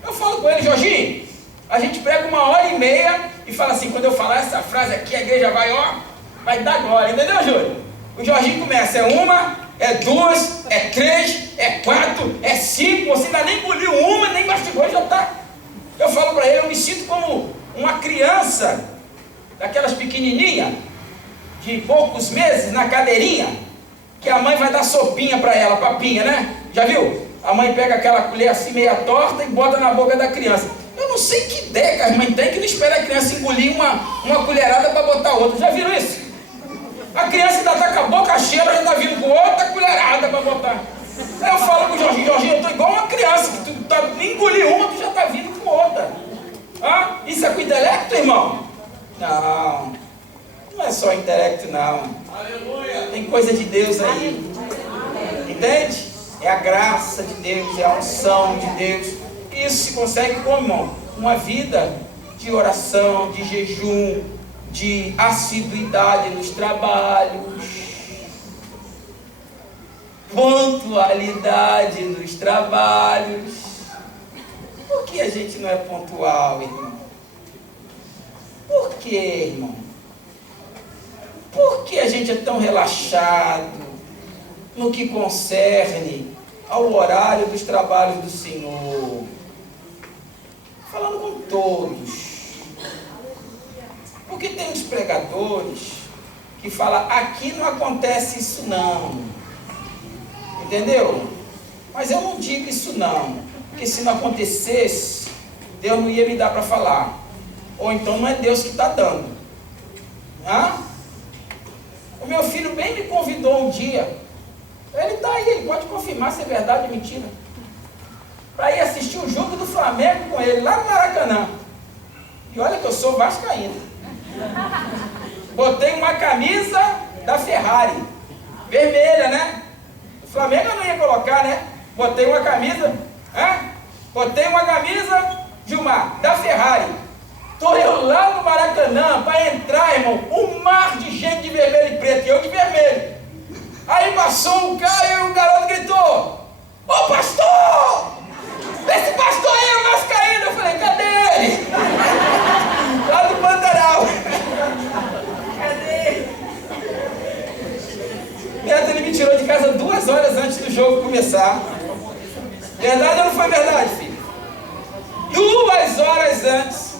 Eu falo com ele, Jorginho, a gente prega 1h30 e fala assim, quando eu falar essa frase aqui, a igreja vai dar glória, entendeu, Júlio? O Jorginho começa, é 1, é 2, é 3, é 4, é 5, você ainda nem engoliu uma, nem mastigou, já está. Eu falo para ele, eu me sinto como uma criança, daquelas pequenininhas, de poucos meses, na cadeirinha, que a mãe vai dar sopinha para ela, papinha, né? Já viu? A mãe pega aquela colher assim, meia torta, e bota na boca da criança. Eu não sei que ideia que a mãe tem que não espera a criança engolir uma colherada para botar outra. Já viram isso? A criança ainda está com a boca cheia, já está vindo com outra colherada para botar. Aí eu falo com o Jorginho, eu estou igual uma criança, que tu nem engoliu uma, tu já está vindo com outra. Isso é com intelecto, irmão? Não é só intelecto, não. Aleluia. Tem coisa de Deus aí. Entende? É a graça de Deus, é a unção de Deus. Isso se consegue como, irmão? Uma vida de oração, de jejum, de assiduidade nos trabalhos, pontualidade nos trabalhos. Por que a gente não é pontual, irmão? Por que, irmão? Por que a gente é tão relaxado no que concerne ao horário dos trabalhos do Senhor? Falando com todos. Porque tem uns pregadores que falam, aqui não acontece isso não. Entendeu? Mas eu não digo isso não. Porque se não acontecesse, Deus não ia me dar para falar. Ou então não é Deus que está dando. O meu filho bem me convidou um dia. Ele está aí, ele pode confirmar se é verdade ou mentira. Para ir assistir o jogo do Flamengo com ele, lá no Maracanã. E olha que eu sou vascaíno. Botei uma camisa da Ferrari, vermelha, né? O Flamengo eu não ia colocar, né? Botei uma camisa, Gilmar, da Ferrari. Estou eu lá no Maracanã, para entrar, irmão, um mar de gente de vermelho e preto, e eu de vermelho. Aí passou um cara e o garoto gritou, ô pastor! Esse pastor aí é o vascaíno. Eu falei, cadê ele? Lá do Pantanal. Cadê ele? Neto, ele me tirou de casa 2 horas antes do jogo começar. Verdade ou não foi verdade, filho? 2 horas antes.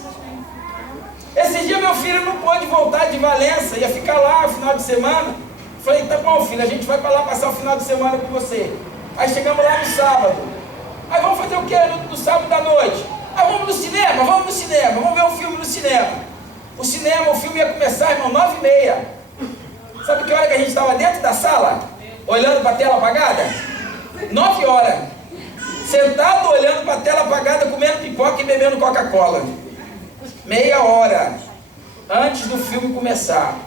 Esse dia meu filho não pôde voltar de Valença, ia ficar lá no final de semana. Falei, tá bom, filho, a gente vai para lá passar o final de semana com você. Aí chegamos lá no sábado. Aí vamos fazer o que no sábado da noite? Aí vamos no cinema, vamos ver um filme no cinema. O filme ia começar, irmão, 9h30. Sabe que hora que a gente estava dentro da sala? Olhando para a tela apagada? 9 horas. Sentado olhando para a tela apagada, comendo pipoca e bebendo Coca-Cola. Meia hora antes do filme começar.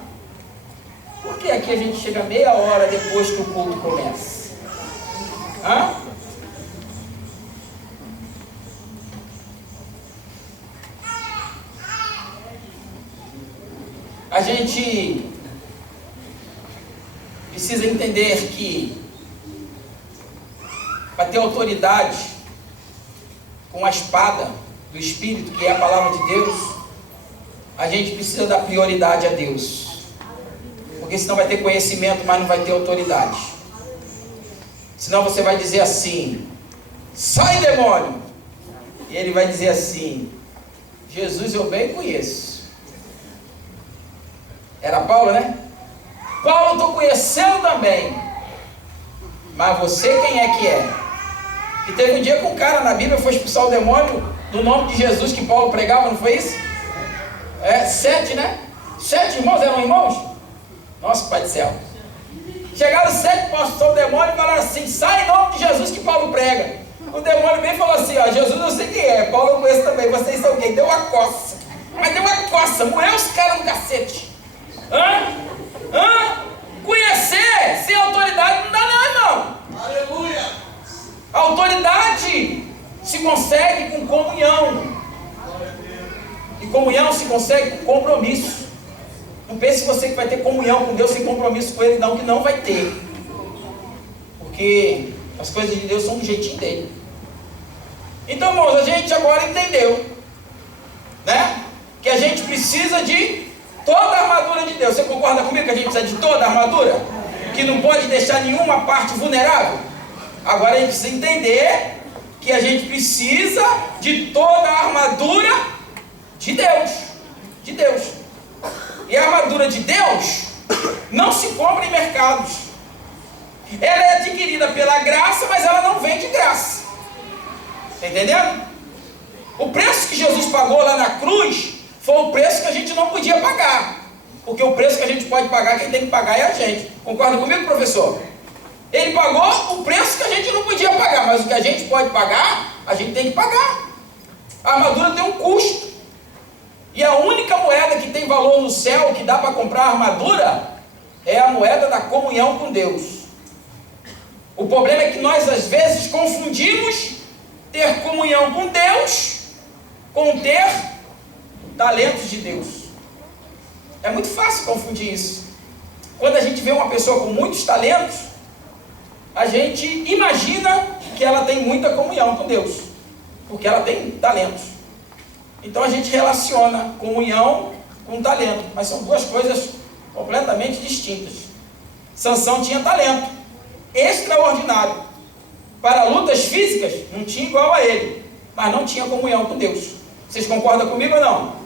Por que aqui a gente chega meia hora depois que o culto começa? Hã? A gente precisa entender que para ter autoridade com a espada do Espírito, que é a palavra de Deus, a gente precisa dar prioridade a Deus. Porque senão vai ter conhecimento, mas não vai ter autoridade. Senão você vai dizer assim: sai, demônio! E ele vai dizer assim: Jesus eu bem conheço. Era Paulo, né? Paulo eu estou conhecendo também. Mas você quem é que é? E teve um dia que um cara na Bíblia foi expulsar o demônio no nome de Jesus que Paulo pregava, não foi isso? 7, né? 7 irmãos, eram irmãos? Nossa, Pai do céu. Chegaram 7 para expulsar o demônio e falaram assim: sai em nome de Jesus que Paulo prega. O demônio bem falou assim: ó, Jesus eu sei quem é, Paulo eu conheço também, vocês são quem? Deu uma coça. Mas deu uma coça, moeu os caras no cacete. Conhecer sem autoridade não dá não, irmão. Aleluia. A autoridade se consegue com comunhão. E comunhão se consegue com compromisso. Não pense você que vai ter comunhão com Deus sem compromisso com Ele, não, que não vai ter. Porque as coisas de Deus são do jeitinho dele. Então, irmãos, a gente agora entendeu, né? Que a gente precisa de toda a armadura de Deus. Você concorda comigo que a gente precisa de toda a armadura? Que não pode deixar nenhuma parte vulnerável? Agora a gente precisa entender que a gente precisa de toda a armadura de Deus. De Deus. E a armadura de Deus não se compra em mercados. Ela é adquirida pela graça, mas ela não vem de graça. Está entendendo? O preço que Jesus pagou lá na cruz foi o preço que a gente não podia pagar. Porque o preço que a gente pode pagar, quem tem que pagar é a gente. Concorda comigo, professor? Ele pagou o preço que a gente não podia pagar, mas o que a gente pode pagar, a gente tem que pagar. A armadura tem um custo. E a única moeda que tem valor no céu, que dá para comprar a armadura, é a moeda da comunhão com Deus. O problema é que nós às vezes confundimos ter comunhão com Deus com ter talentos de Deus. É muito fácil confundir isso. Quando a gente vê uma pessoa com muitos talentos, a gente imagina que ela tem muita comunhão com Deus, porque ela tem talentos. Então a gente relaciona comunhão com talento, mas são duas coisas completamente distintas. Sansão tinha talento extraordinário. Para lutas físicas, não tinha igual a ele, mas não tinha comunhão com Deus. Vocês concordam comigo ou não?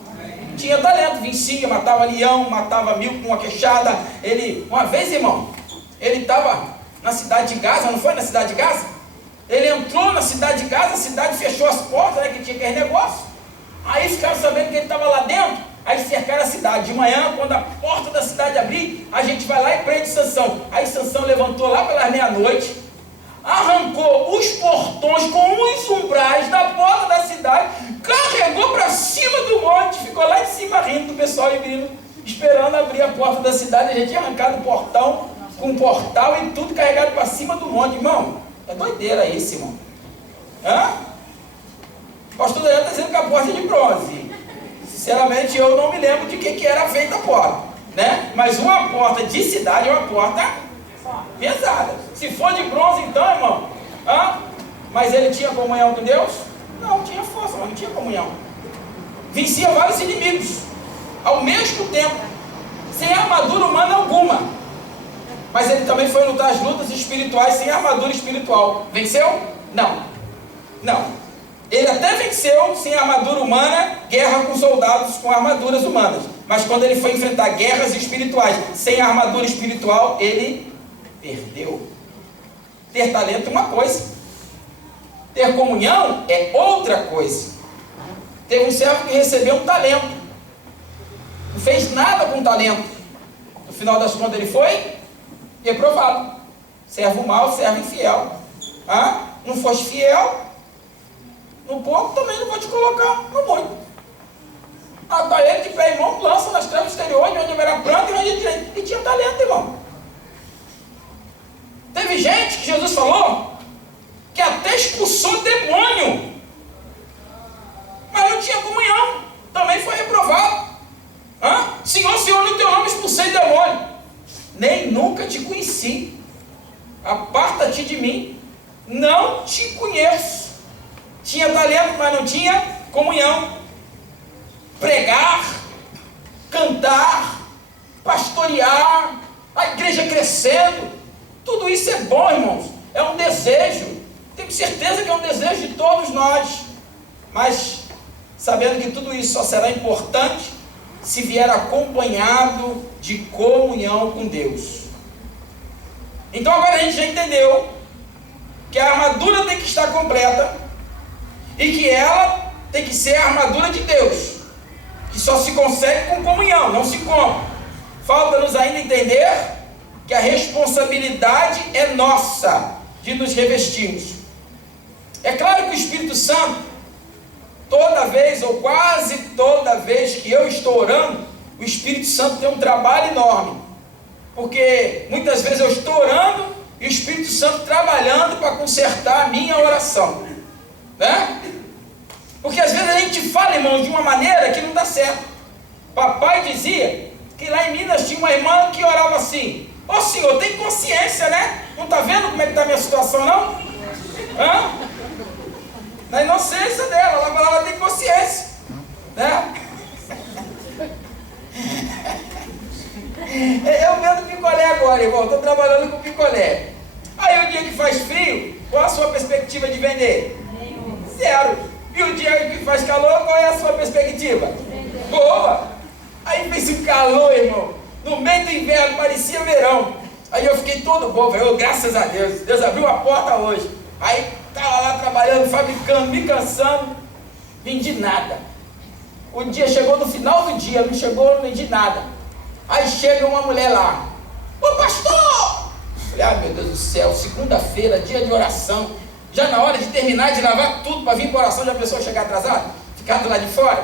Tinha talento, vencia, matava leão, matava mil com uma queixada. Ele, uma vez, irmão, ele estava na cidade de Gaza, não foi na cidade de Gaza? Ele entrou na cidade de Gaza, a cidade fechou as portas, né, que tinha aquele negócio. Aí ficaram sabendo que ele estava lá dentro, aí cercaram a cidade. De manhã, quando a porta da cidade abrir, a gente vai lá e prende Sansão. Aí Sansão levantou lá pelas meia-noite, arrancou os portões com os umbrais da porta da cidade, carregou para cima do monte, ficou lá em cima rindo do pessoal e vindo, esperando abrir a porta da cidade. A gente tinha arrancado o portão, com um portal e tudo carregado para cima do monte. Irmão, é doideira isso, irmão. O pastor Daniel está dizendo que a porta é de bronze. Sinceramente, eu não me lembro de que era feita a porta, né? Mas uma porta de cidade é uma porta pesada. Se for de bronze, então, irmão, mas ele tinha comunhão com Deus? Não, tinha força, mas não tinha comunhão. Vencia vários inimigos ao mesmo tempo, sem armadura humana alguma. Mas ele também foi lutar as lutas espirituais sem armadura espiritual. Venceu? Não. Não. Ele até venceu sem armadura humana, guerra com soldados com armaduras humanas. Mas quando ele foi enfrentar guerras espirituais sem armadura espiritual, ele perdeu. Ter talento é uma coisa, ter comunhão é outra coisa. Teve um servo que recebeu um talento, não fez nada com o talento, no final das contas ele foi reprovado. Servo mau, servo infiel. Não foste fiel, no pouco também não vou te colocar no muito. Talento de pé e mão, lança nas trevas exteriores, onde haverá pranto e onde direito. E tinha talento, irmão. Teve gente que Jesus falou que até expulsou demônio, mas não tinha comunhão, também foi reprovado. Senhor, Senhor, no teu nome expulsei demônio. Nem nunca te conheci. Aparta-te de mim, não te conheço. Tinha talento, mas não tinha comunhão. Pregar, cantar, pastorear, a igreja crescendo, tudo isso é bom, irmãos. É um desejo. Tenho certeza que é um desejo de todos nós. Mas sabendo que tudo isso só será importante se vier acompanhado de comunhão com Deus. Então agora a gente já entendeu que a armadura tem que estar completa e que ela tem que ser a armadura de Deus, que só se consegue com comunhão, não se compra. Falta-nos ainda entender que a responsabilidade é nossa de nos revestirmos. É claro que o Espírito Santo, toda vez ou quase toda vez que eu estou orando, o Espírito Santo tem um trabalho enorme, porque muitas vezes eu estou orando e o Espírito Santo trabalhando para consertar a minha oração, né? Porque às vezes a gente fala, irmãos, de uma maneira que não dá certo. Papai dizia que lá em Minas tinha uma irmã que orava assim: ô Senhor, tem consciência, né? Não está vendo como é que está a minha situação, não? Na inocência dela, ela falava, tem consciência, né? Eu vendo picolé agora, irmão, estou trabalhando com picolé. Aí o dia que faz frio, qual a sua perspectiva de vender? Zero. E o dia que faz calor, qual é a sua perspectiva? Boa! Aí fez um calor, irmão, no meio do inverno, parecia verão. Aí eu fiquei todo bobo, graças a Deus, Deus abriu a porta hoje. Aí estava lá trabalhando, fabricando, me cansando, vendi nada. O dia chegou no final do dia, não chegou, não vendi nada. Aí chega uma mulher lá: ô pastor! Falei, meu Deus do céu, segunda-feira, dia de oração, já na hora de terminar de lavar tudo para vir para a oração, já a pessoa chegar atrasada, ficar do lado de fora,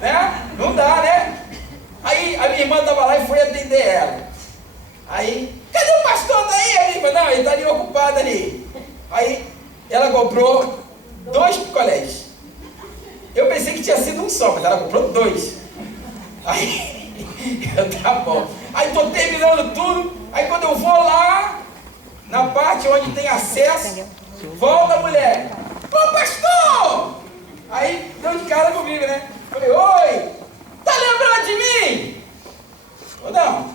né? Não dá, né? Aí a minha irmã estava lá e foi atender ela. Aí, cadê o pastor daí? A minha irmã, não, ele está ali ocupado ali. Aí ela comprou 2 picolés. Eu pensei que tinha sido um só, mas ela comprou 2. Aí, tá bom. Aí estou terminando tudo. Aí quando eu vou lá, na parte onde tem acesso, volta a mulher: ô pastor! Aí deu de cara comigo, né? Falei, oi, tá lembrando de mim? Ou não?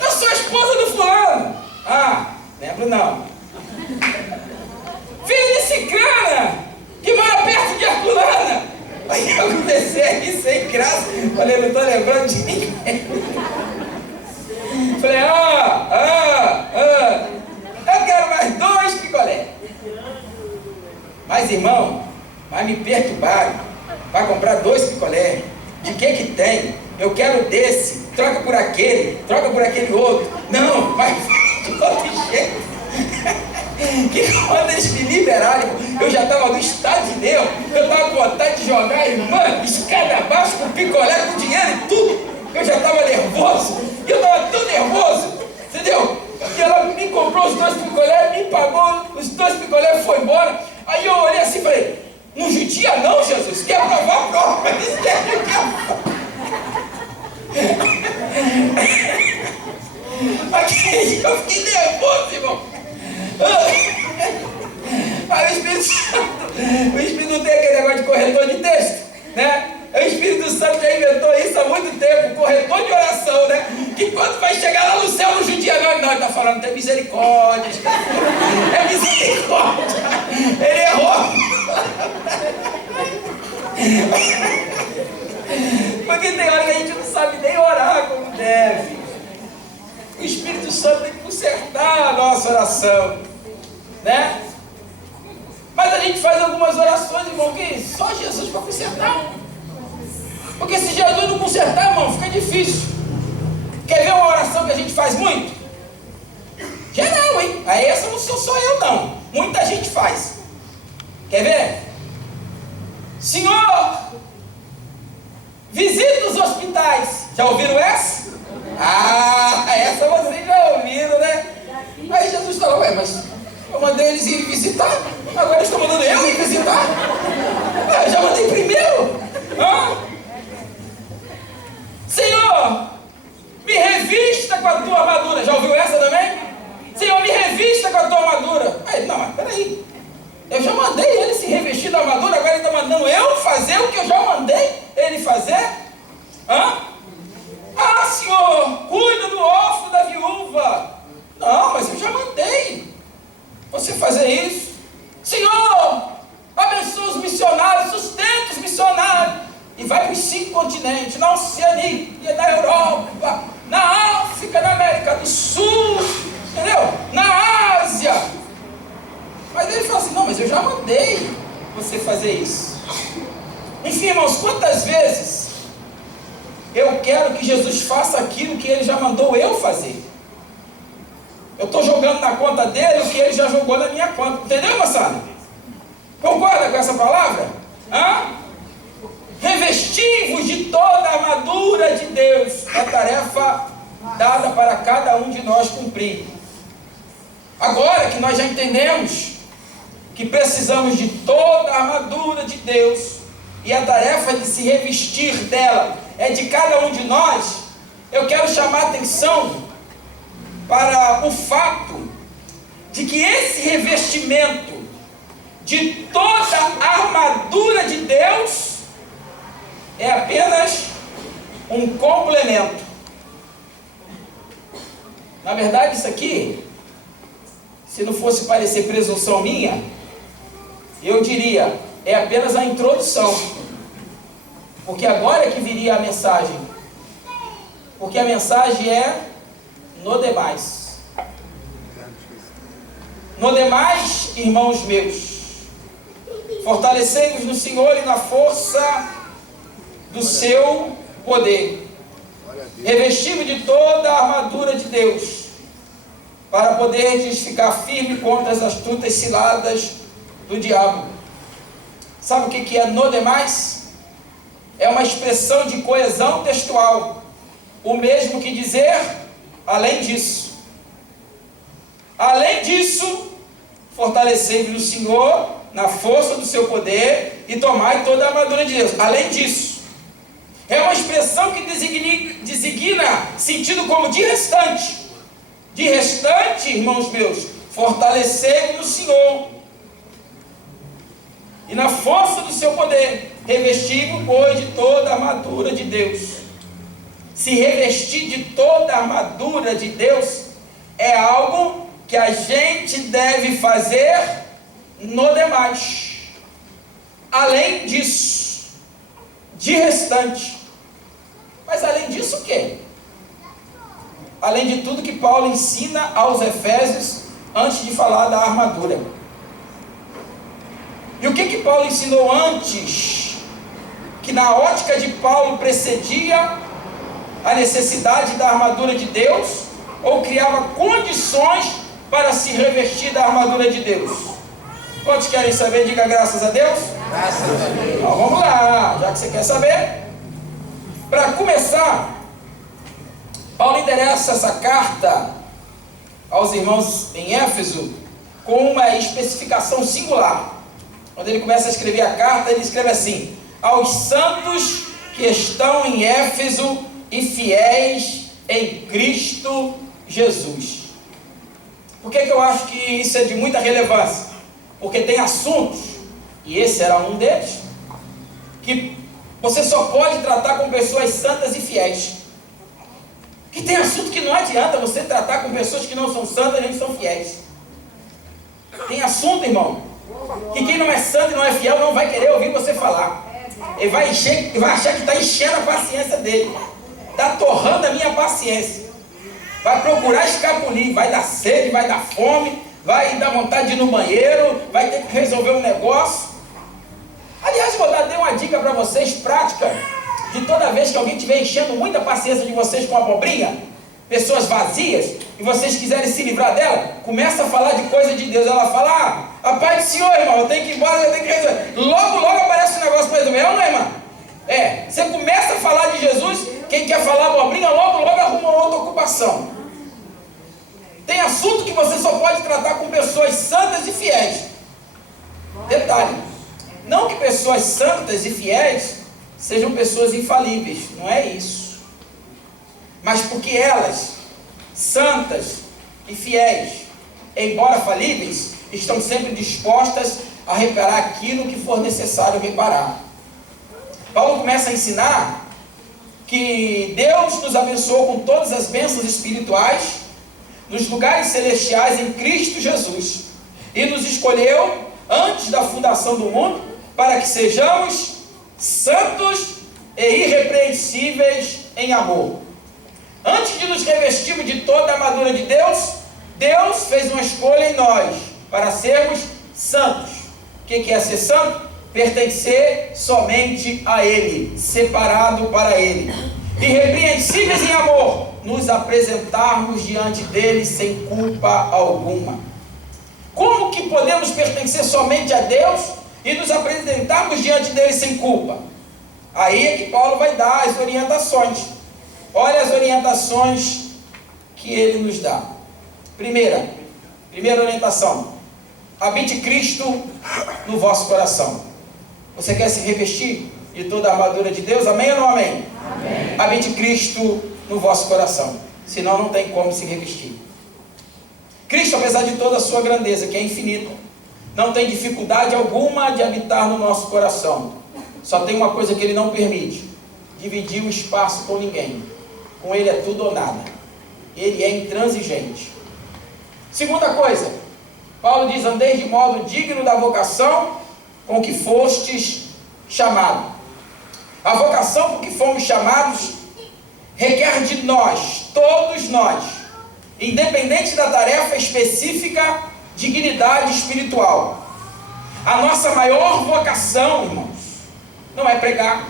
Eu sou a esposa do fulano. Lembro não. Filho de Cicrana, que mora perto de Herculana. Aí eu comecei a rir sem graça. Falei, não estou lembrando de ninguém. Falei, eu quero mais 2 picolé. Mas irmão, vai me perturbar. Vai comprar 2 picolé. De que tem? Eu quero desse. Troca por aquele outro. Não, vai de outro jeito. Que quando eles me liberaram, eu já estava no estado de Deus. Eu estava com vontade de jogar a irmã escada abaixo, com picolé, com dinheiro e tudo. Eu já estava nervoso. E eu estava tão nervoso, entendeu? E ela me comprou os 2 picolé, me pagou os 2 picolé e foi embora. Aí eu olhei assim e falei, não judia não, Jesus, quer provar a prova. Isso Aqui eu fiquei nervoso, irmão. Aí o Espírito não tem aquele negócio de corretor de texto, né? O Espírito Santo já inventou isso há muito tempo, corretor de oração, né? Que quando vai chegar lá no céu, não judia não, ele está falando, tem misericórdia. É misericórdia. Ele errou. Porque tem hora que a gente não sabe nem orar como deve. O Espírito Santo tem que consertar a nossa oração. né? Mas a gente faz algumas orações, irmão, que só Jesus para consertar. Porque se Jesus não consertar, irmão, fica difícil. Quer ver uma oração que a gente faz muito? Geral, hein? Aí essa não sou só eu, não. Muita gente faz. Quer ver? Senhor, visita os hospitais. Já ouviram essa? Ah, essa vocês já ouviram, né? Aí Jesus falou, ué, mas eu mandei eles irem visitar, agora eles estão mandando eu ir visitar? Eu já mandei primeiro. Senhor, me revista com a tua armadura. Já ouviu essa também? Senhor, me revista com a tua armadura. Aí, não, mas peraí, eu já mandei ele se revestir da armadura, agora ele está mandando eu fazer o que eu já mandei ele fazer? Ah, Senhor, cuida do órfão da viúva. Não, mas eu já mandei você fazer isso. Senhor, abençoa os missionários, sustenta os missionários. E vai para os 5 continentes, na Oceania, na Europa, na África, na América do Sul, entendeu? Na Ásia. Mas ele fala assim, não, mas eu já mandei você fazer isso. Enfim, irmãos, quantas vezes eu quero que Jesus faça aquilo que ele já mandou eu fazer? Eu estou jogando na conta dele o que ele já jogou na minha conta. Entendeu, moçada? Concorda com essa palavra? Revestivos de toda a armadura de Deus. É a tarefa dada para cada um de nós cumprir. Agora que nós já entendemos que precisamos de toda a armadura de Deus e a tarefa de se revestir dela é de cada um de nós, eu quero chamar a atenção para o fato de que esse revestimento de toda a armadura de Deus é apenas um complemento. Na verdade, isso aqui, se não fosse parecer presunção minha, eu diria, é apenas a introdução. Porque agora é que viria a mensagem. Porque a mensagem é no demais. No demais, irmãos meus, fortalecei-vos no Senhor e na força do seu poder. Revesti-vos de toda a armadura de Deus, para poderes ficar firme contra as astutas ciladas do diabo. Sabe o que é no demais? É uma expressão de coesão textual. O mesmo que dizer além disso. Além disso, fortalecei-vos no Senhor, na força do seu poder, e tomai toda a armadura de Deus. Além disso. É uma expressão que designa sentido como de restante. De restante, irmãos meus, fortalecei-vos no Senhor e na força do seu poder, revesti-vos, pois, de toda a armadura de Deus. Se revestir de toda a armadura de Deus é algo que a gente deve fazer no demais. Além disso, de restante. Mas além disso o quê? Além de tudo que Paulo ensina aos Efésios antes de falar da armadura. E o que Paulo ensinou antes, que na ótica de Paulo precedia a necessidade da armadura de Deus, ou criava condições para se revestir da armadura de Deus? Quantos querem saber? Diga graças a Deus. Graças a Deus. Então vamos lá, já que você quer saber. Para começar, Paulo endereça essa carta aos irmãos em Éfeso com uma especificação singular. Quando ele começa a escrever a carta, ele escreve assim: aos santos que estão em Éfeso e fiéis em Cristo Jesus. Por que eu acho que isso é de muita relevância? Porque tem assuntos, e esse era um deles, que você só pode tratar com pessoas santas e fiéis. Que tem assunto que não adianta você tratar com pessoas que não são santas nem são fiéis. Tem assunto, irmão, que quem não é santo e não é fiel não vai querer ouvir você falar. Ele vai achar que está enchendo a paciência dele, está torrando a minha paciência, vai procurar escapulir, vai dar sede, vai dar fome, vai dar vontade de ir no banheiro, vai ter que resolver um negócio. Aliás, vou dar uma dica para vocês, prática, de toda vez que alguém estiver enchendo muita paciência de vocês com abobrinha, pessoas vazias, e vocês quiserem se livrar dela, começa a falar de coisa de Deus. Ela fala, a paz do Senhor, irmão, eu tenho que ir embora, eu tenho que resolver. Logo aparece um negócio para resolver, não é, irmã? Você começa a falar de Jesus, quem quer falar abobrinha, logo arruma outra ocupação. Tem assunto que você só pode tratar com pessoas santas e fiéis. Detalhe, não que pessoas santas e fiéis sejam pessoas infalíveis, não é isso. Mas porque elas, santas e fiéis, embora falíveis, estão sempre dispostas a reparar aquilo que for necessário reparar. Paulo começa a ensinar que Deus nos abençoou com todas as bênçãos espirituais nos lugares celestiais em Cristo Jesus, e nos escolheu antes da fundação do mundo para que sejamos santos e irrepreensíveis em amor. Antes de nos revestirmos de toda a armadura de Deus, Deus fez uma escolha em nós para sermos santos. O que é ser santo? Pertencer somente a Ele, separado para Ele. Irrepreensíveis em amor, nos apresentarmos diante dele sem culpa alguma. Como que podemos pertencer somente a Deus e nos apresentarmos diante dele sem culpa? Aí é que Paulo vai dar as orientações. Olha as orientações que ele nos dá. Primeira orientação: habite Cristo no vosso coração. Você quer se revestir de toda a armadura de Deus? Amém ou não amém? Amém. Habite Cristo no vosso coração, senão não tem como se revestir. Cristo, apesar de toda a sua grandeza, que é infinita, não tem dificuldade alguma de habitar no nosso coração. Só tem uma coisa que ele não permite: dividir o espaço com ninguém. Com ele é tudo ou nada. Ele é intransigente. Segunda coisa, Paulo diz: andeis de modo digno da vocação com que fostes chamados. A vocação com que fomos chamados requer de nós, todos nós, independente da tarefa específica, dignidade espiritual. A nossa maior vocação, irmãos, não é pregar,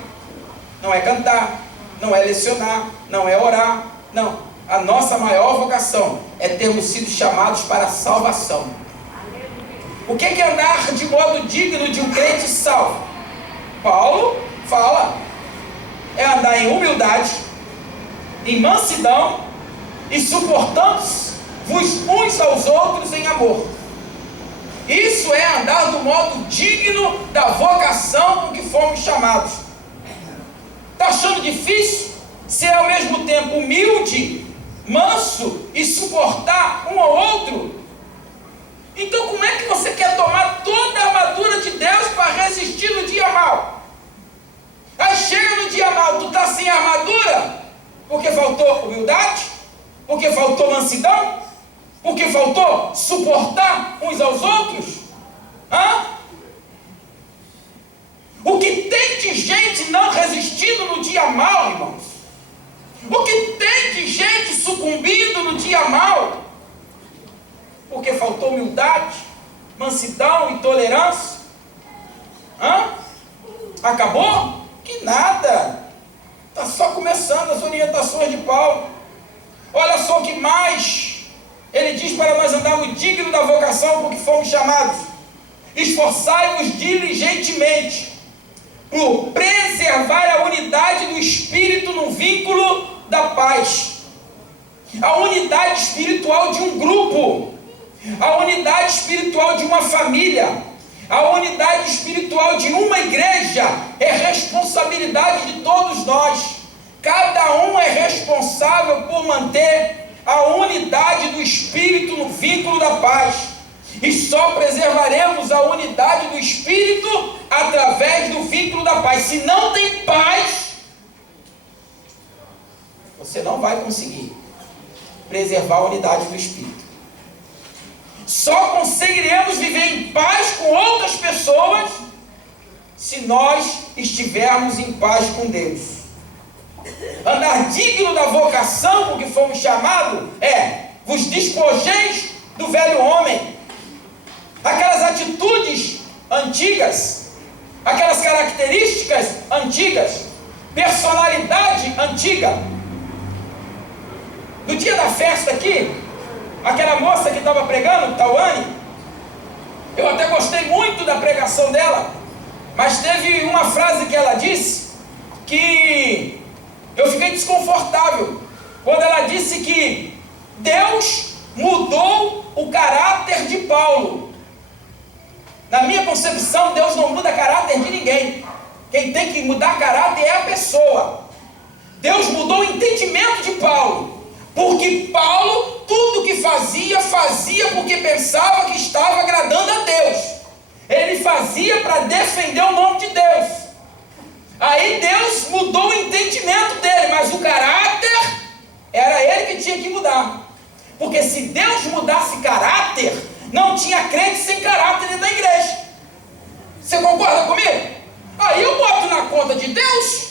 não é cantar, não é lecionar, não é orar, não. A nossa maior vocação é termos sido chamados para a salvação. O que é andar de modo digno de um crente salvo? Paulo fala, é andar em humildade, em mansidão e suportando-vos uns aos outros em amor. Isso é andar do modo digno da vocação com que fomos chamados. Está achando difícil ser ao mesmo tempo humilde, manso e suportar um ao outro? Então como é que você quer tomar toda a armadura de Deus para resistir no dia mau? Aí chega no dia mau, tu está sem armadura? Porque faltou humildade? Porque faltou mansidão? Porque faltou suportar uns aos outros? O que tem de gente não resistindo no dia mau, irmãos? O que tem de gente sucumbindo no dia mau? Porque faltou humildade, mansidão e tolerância? Acabou? Que nada! Está só começando as orientações de Paulo. Olha só o que mais ele diz para nós andarmos dignos da vocação por que fomos chamados. Esforçai-vos diligentemente por preservar a unidade do Espírito no vínculo da paz. A unidade espiritual de um grupo, a unidade espiritual de uma família, a unidade espiritual de uma igreja é responsabilidade de todos nós. Cada um é responsável por manter a unidade do Espírito no vínculo da paz. E só preservaremos a unidade do Espírito através do vínculo da paz. Se não tem paz, você não vai conseguir preservar a unidade do Espírito. Só conseguiremos viver em paz com outras pessoas se nós estivermos em paz com Deus. Andar digno da vocação com que fomos chamados é: vos despojeis do velho homem aquelas atitudes antigas, aquelas características antigas, personalidade antiga. No dia da festa aqui, aquela moça que estava pregando, Tawane, eu até gostei muito da pregação dela, mas teve uma frase que ela disse que eu fiquei desconfortável, quando ela disse que Deus mudou o caráter de Paulo. Na minha concepção, Deus não muda caráter de ninguém. Quem tem que mudar caráter é a pessoa. Deus mudou o entendimento de Paulo, porque Paulo, tudo que fazia porque pensava que estava agradando a Deus. Ele fazia para defender o nome de Deus. Aí Deus mudou o entendimento dele, mas o caráter era ele que tinha que mudar. Porque se Deus mudasse caráter, não tinha crente sem caráter dentro da igreja. Você concorda comigo? Aí eu boto na conta de Deus,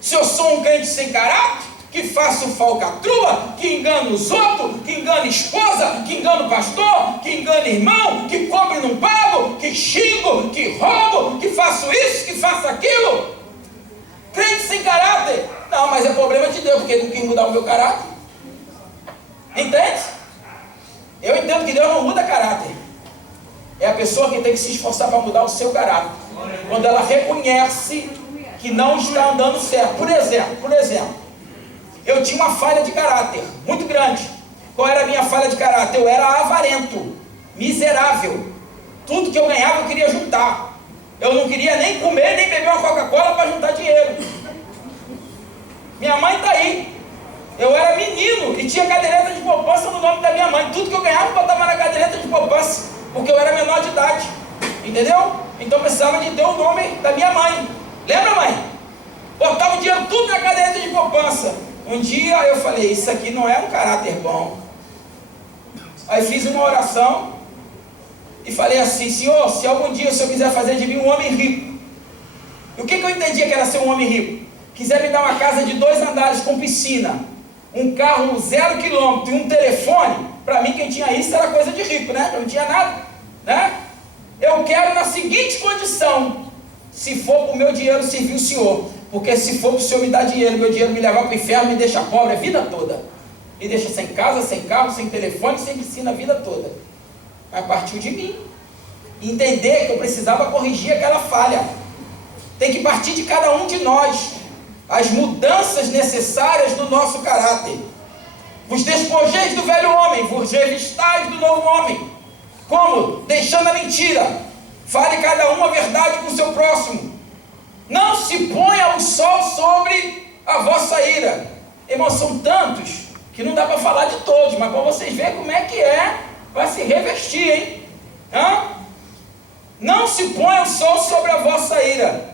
se eu sou um crente sem caráter, que faço falcatrua, que engano os outros, que engano esposa, que engano pastor, que engano irmão, que compro e não pago, que xingo, que roubo, que faço isso, que faço aquilo. Crente sem caráter. Não, mas é problema de Deus, porque ele não quis mudar o meu caráter. Entende? Eu entendo que Deus não muda caráter. É a pessoa que tem que se esforçar para mudar o seu caráter. Quando ela reconhece que não está andando certo. Por exemplo, eu tinha uma falha de caráter muito grande. Qual era a minha falha de caráter? Eu era avarento, miserável. Tudo que eu ganhava eu queria juntar. Eu não queria nem comer, nem beber uma Coca-Cola para juntar dinheiro. Minha mãe está aí. Eu era menino e tinha caderneta de poupança no nome da minha mãe. Tudo que eu ganhava eu botava na caderneta de poupança, porque eu era menor de idade. Entendeu? Então precisava de ter o nome da minha mãe. Lembra, mãe? Botava o dinheiro tudo na caderneta de poupança. Um dia eu falei, isso aqui não é um caráter bom. Aí fiz uma oração e falei assim, Senhor, se algum dia o Senhor quiser fazer de mim um homem rico. E o que eu entendia que era ser um homem rico? Quiser me dar uma casa de 2 andares com piscina, um carro 0 quilômetro e um telefone, para mim quem tinha isso era coisa de rico, né? Eu não tinha nada, né? Eu quero na seguinte condição, se for para o meu dinheiro servir o Senhor, porque se for para o Senhor me dar dinheiro, meu dinheiro me levar para o inferno, me deixa pobre a vida toda, me deixa sem casa, sem carro, sem telefone, sem piscina a vida toda. Mas partiu de mim, entender que eu precisava corrigir aquela falha. Tem que partir de cada um de nós, as mudanças necessárias do nosso caráter. Vos despojeis do velho homem, vos revistais do novo homem. Como? Deixando a mentira. Fale cada um a verdade com o seu próximo. Não se ponha o sol sobre a vossa ira. Irmãos, são tantos que não dá para falar de todos, mas para vocês verem como é que é para se revestir, hein? Não se ponha o sol sobre a vossa ira.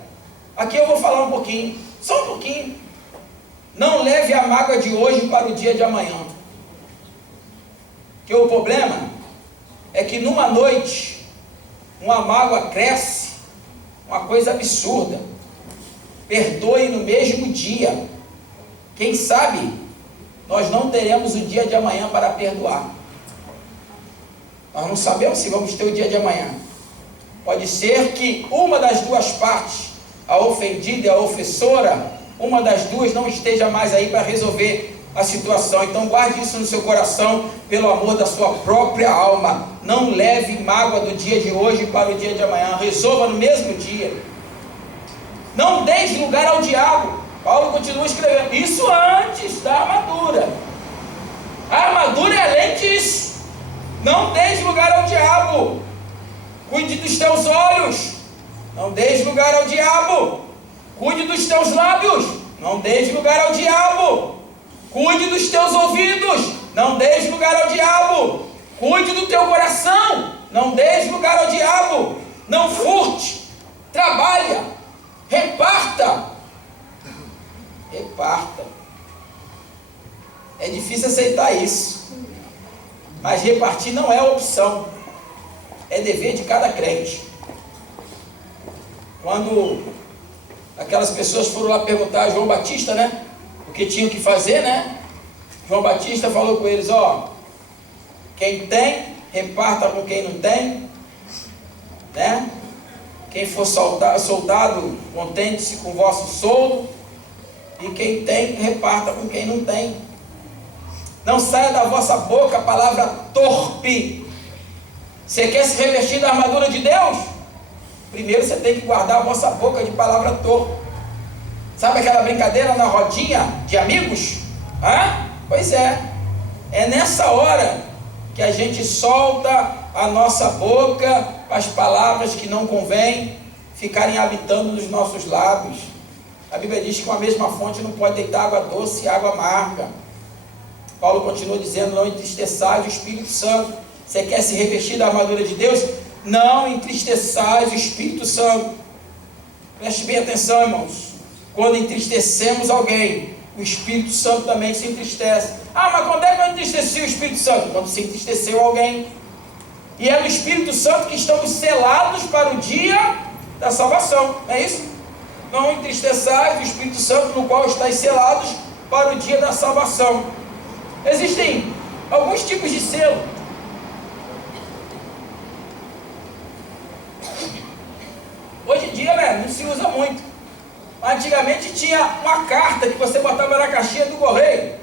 Aqui eu vou falar um pouquinho, só um pouquinho. Não leve a mágoa de hoje para o dia de amanhã. Porque o problema é que numa noite, uma mágoa cresce, uma coisa absurda. Perdoe no mesmo dia. Quem sabe, nós não teremos o dia de amanhã para perdoar. Nós não sabemos se vamos ter o dia de amanhã. Pode ser que uma das duas partes, a ofendida e a ofensora, uma das duas não esteja mais aí para resolver a situação. Então guarde isso no seu coração, pelo amor da sua própria alma. Não leve mágoa do dia de hoje para o dia de amanhã. Resolva no mesmo dia. Não deixe lugar ao diabo. Paulo continua escrevendo isso antes da armadura. A armadura é além disso. Não deixe lugar ao diabo. Cuide dos teus olhos. Não deixe lugar ao diabo. Cuide dos teus lábios. Não deixe lugar ao diabo. Cuide dos teus ouvidos. Não deixe lugar ao diabo. Cuide do teu coração. Não deixe lugar ao diabo. Não furte. Trabalha. Reparta. Reparta. É difícil aceitar isso. Mas repartir não é opção. É dever de cada crente. Quando aquelas pessoas foram lá perguntar a João Batista, né? O que tinham que fazer, né? João Batista falou com eles, quem tem, reparta com quem não tem. né? Quem for soldado, contente-se com o vosso soldo, e quem tem, reparta com quem não tem. Não saia da vossa boca a palavra torpe. Você quer se revestir da armadura de Deus? Primeiro você tem que guardar a vossa boca de palavra torpe. Sabe aquela brincadeira na rodinha de amigos? Pois é. É nessa hora que a gente solta a nossa boca, as palavras que não convém ficarem habitando nos nossos lábios. A Bíblia diz que com a mesma fonte não pode deitar água doce e água amarga. Paulo continua dizendo: não entristeçais o Espírito Santo. Você quer se revestir da armadura de Deus? Não entristeçais o Espírito Santo. Preste bem atenção, irmãos. Quando entristecemos alguém, o Espírito Santo também se entristece. Mas quando é que eu entristeci o Espírito Santo? Quando se entristeceu alguém. E é no Espírito Santo que estamos selados para o dia da salvação. Não é isso? Não entristeçais o Espírito Santo, no qual estáis selados para o dia da salvação. Existem alguns tipos de selo. Hoje em dia, né, não se usa muito. Antigamente tinha uma carta que você botava na caixinha do correio,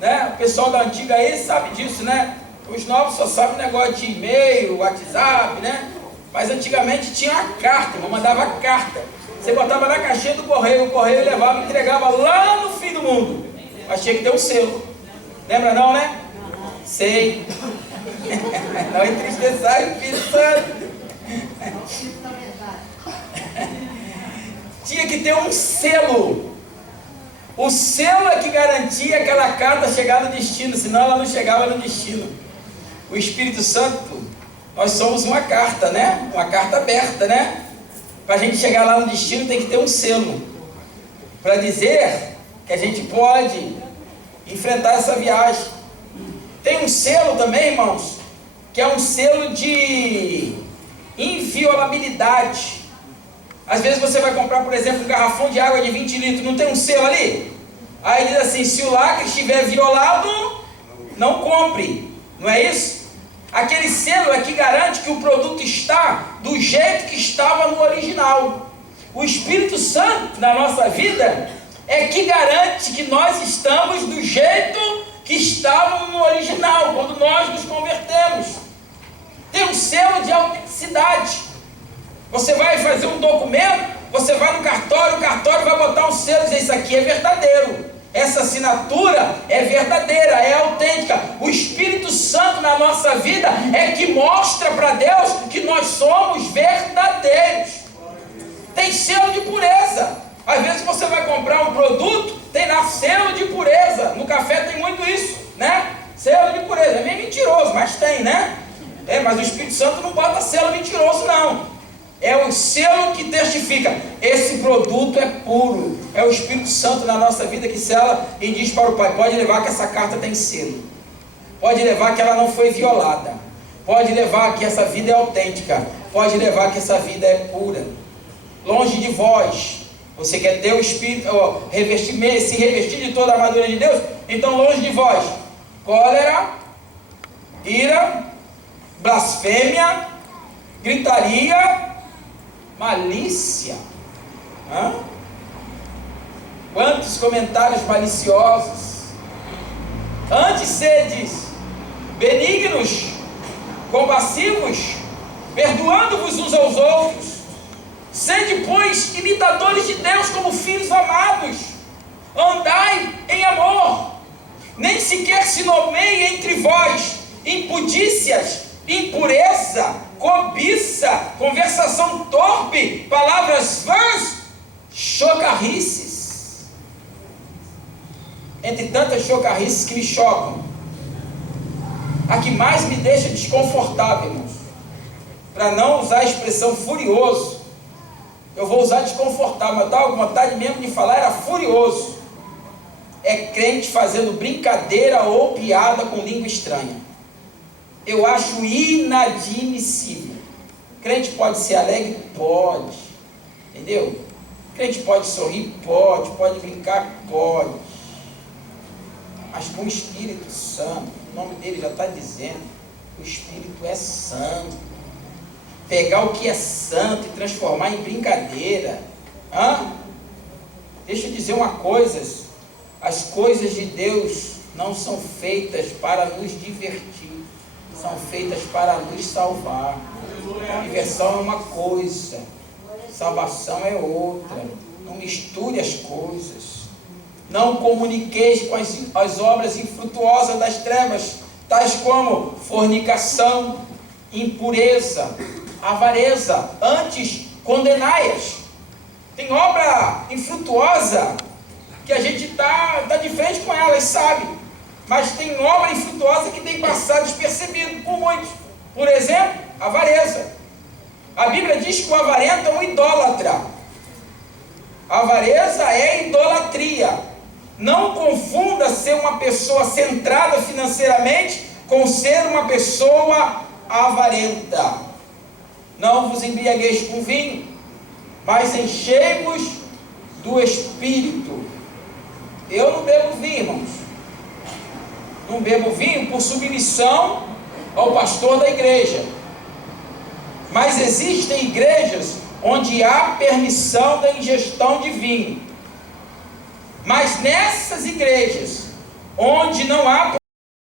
né? O pessoal da antiga aí sabe disso, né? Os novos só sabem negócio de e-mail, WhatsApp, né? Mas antigamente tinha uma carta, eu mandava carta. Você botava na caixinha do correio, o correio levava e entregava lá no fim do mundo. Mas tinha que ter um selo. Lembra não, né? Sei. Não entristeçai o Espírito Santo. Tinha que ter um selo. O selo é que garantia aquela carta chegar no destino, senão ela não chegava no destino. O Espírito Santo, nós somos uma carta, né? Uma carta aberta, né? Para a gente chegar lá no destino tem que ter um selo, para dizer que a gente pode enfrentar essa viagem. Tem um selo também, irmãos, que é um selo de inviolabilidade. Às vezes você vai comprar, por exemplo, um garrafão de água de 20 litros, não tem um selo ali? Aí diz assim: se o lacre estiver violado, não compre. Não é isso? Aquele selo é que garante que o produto está do jeito que estava no original. O Espírito Santo na nossa vida é que garante que nós estamos do jeito que estávamos no original, quando nós nos convertemos. Tem um selo de autenticidade. Você vai fazer um documento, você vai no cartório, o cartório vai botar um selo e dizer: isso aqui é verdadeiro, essa assinatura é verdadeira, é autêntica. O Espírito Santo na nossa vida é que mostra para Deus que nós somos verdadeiros. Tem selo de pureza. Às vezes você vai comprar um produto, tem lá selo de pureza. No café tem muito isso, né? Selo de pureza, é meio mentiroso, mas tem, né? Mas o Espírito Santo não bota selo mentiroso, não. É o selo que testifica: esse produto é puro. É o Espírito Santo na nossa vida que sela e diz para o Pai: pode levar que essa carta tem selo, pode levar que ela não foi violada, pode levar que essa vida é autêntica, pode levar que essa vida é pura. Longe de vós, você quer ter o Espírito, se revestir de toda a armadura de Deus? Então longe de vós cólera, ira, blasfêmia, gritaria, malícia. Quantos comentários maliciosos! Antes sedes benignos, compassivos, perdoando-vos uns aos outros. Sede, pois, imitadores de Deus como filhos amados. Andai em amor. Nem sequer se nomeie entre vós impudícias, impureza, cobiça, conversação torpe, palavras vãs, chocarrices. Entre tantas chocarrices que me chocam, a que mais me deixa desconfortável, irmãos, para não usar a expressão furioso, eu vou usar desconfortável, mas estava com vontade mesmo de falar, era furioso. É crente fazendo brincadeira ou piada com língua estranha. Eu acho inadmissível. Crente pode ser alegre? Pode. Entendeu? Crente pode sorrir? Pode brincar? Pode. Mas com o Espírito Santo, o nome dele já está dizendo, o Espírito é santo. pegar o que é santo e transformar em brincadeira. Deixa eu dizer uma coisa: as coisas de Deus não são feitas para nos divertir, são feitas para nos salvar. Diversão é uma coisa, salvação é outra. Não misture as coisas. Não comuniqueis com as obras infrutuosas das trevas, tais como fornicação, impureza, avareza. Antes, condenai-as. Tem obra infrutuosa que a gente está de frente com elas, sabe? Mas tem obra infrutuosa que tem passado despercebido por muitos. Por exemplo, avareza. A Bíblia diz que o avarento é um idólatra. Avareza é idolatria. Não confunda ser uma pessoa centrada financeiramente com ser uma pessoa avarenta. Não vos embriagueis com vinho, mas enchei-vos do Espírito. Eu não bebo vinho, irmãos. Não bebo vinho por submissão ao pastor da igreja. Mas existem igrejas onde há permissão da ingestão de vinho. Mas nessas igrejas onde não há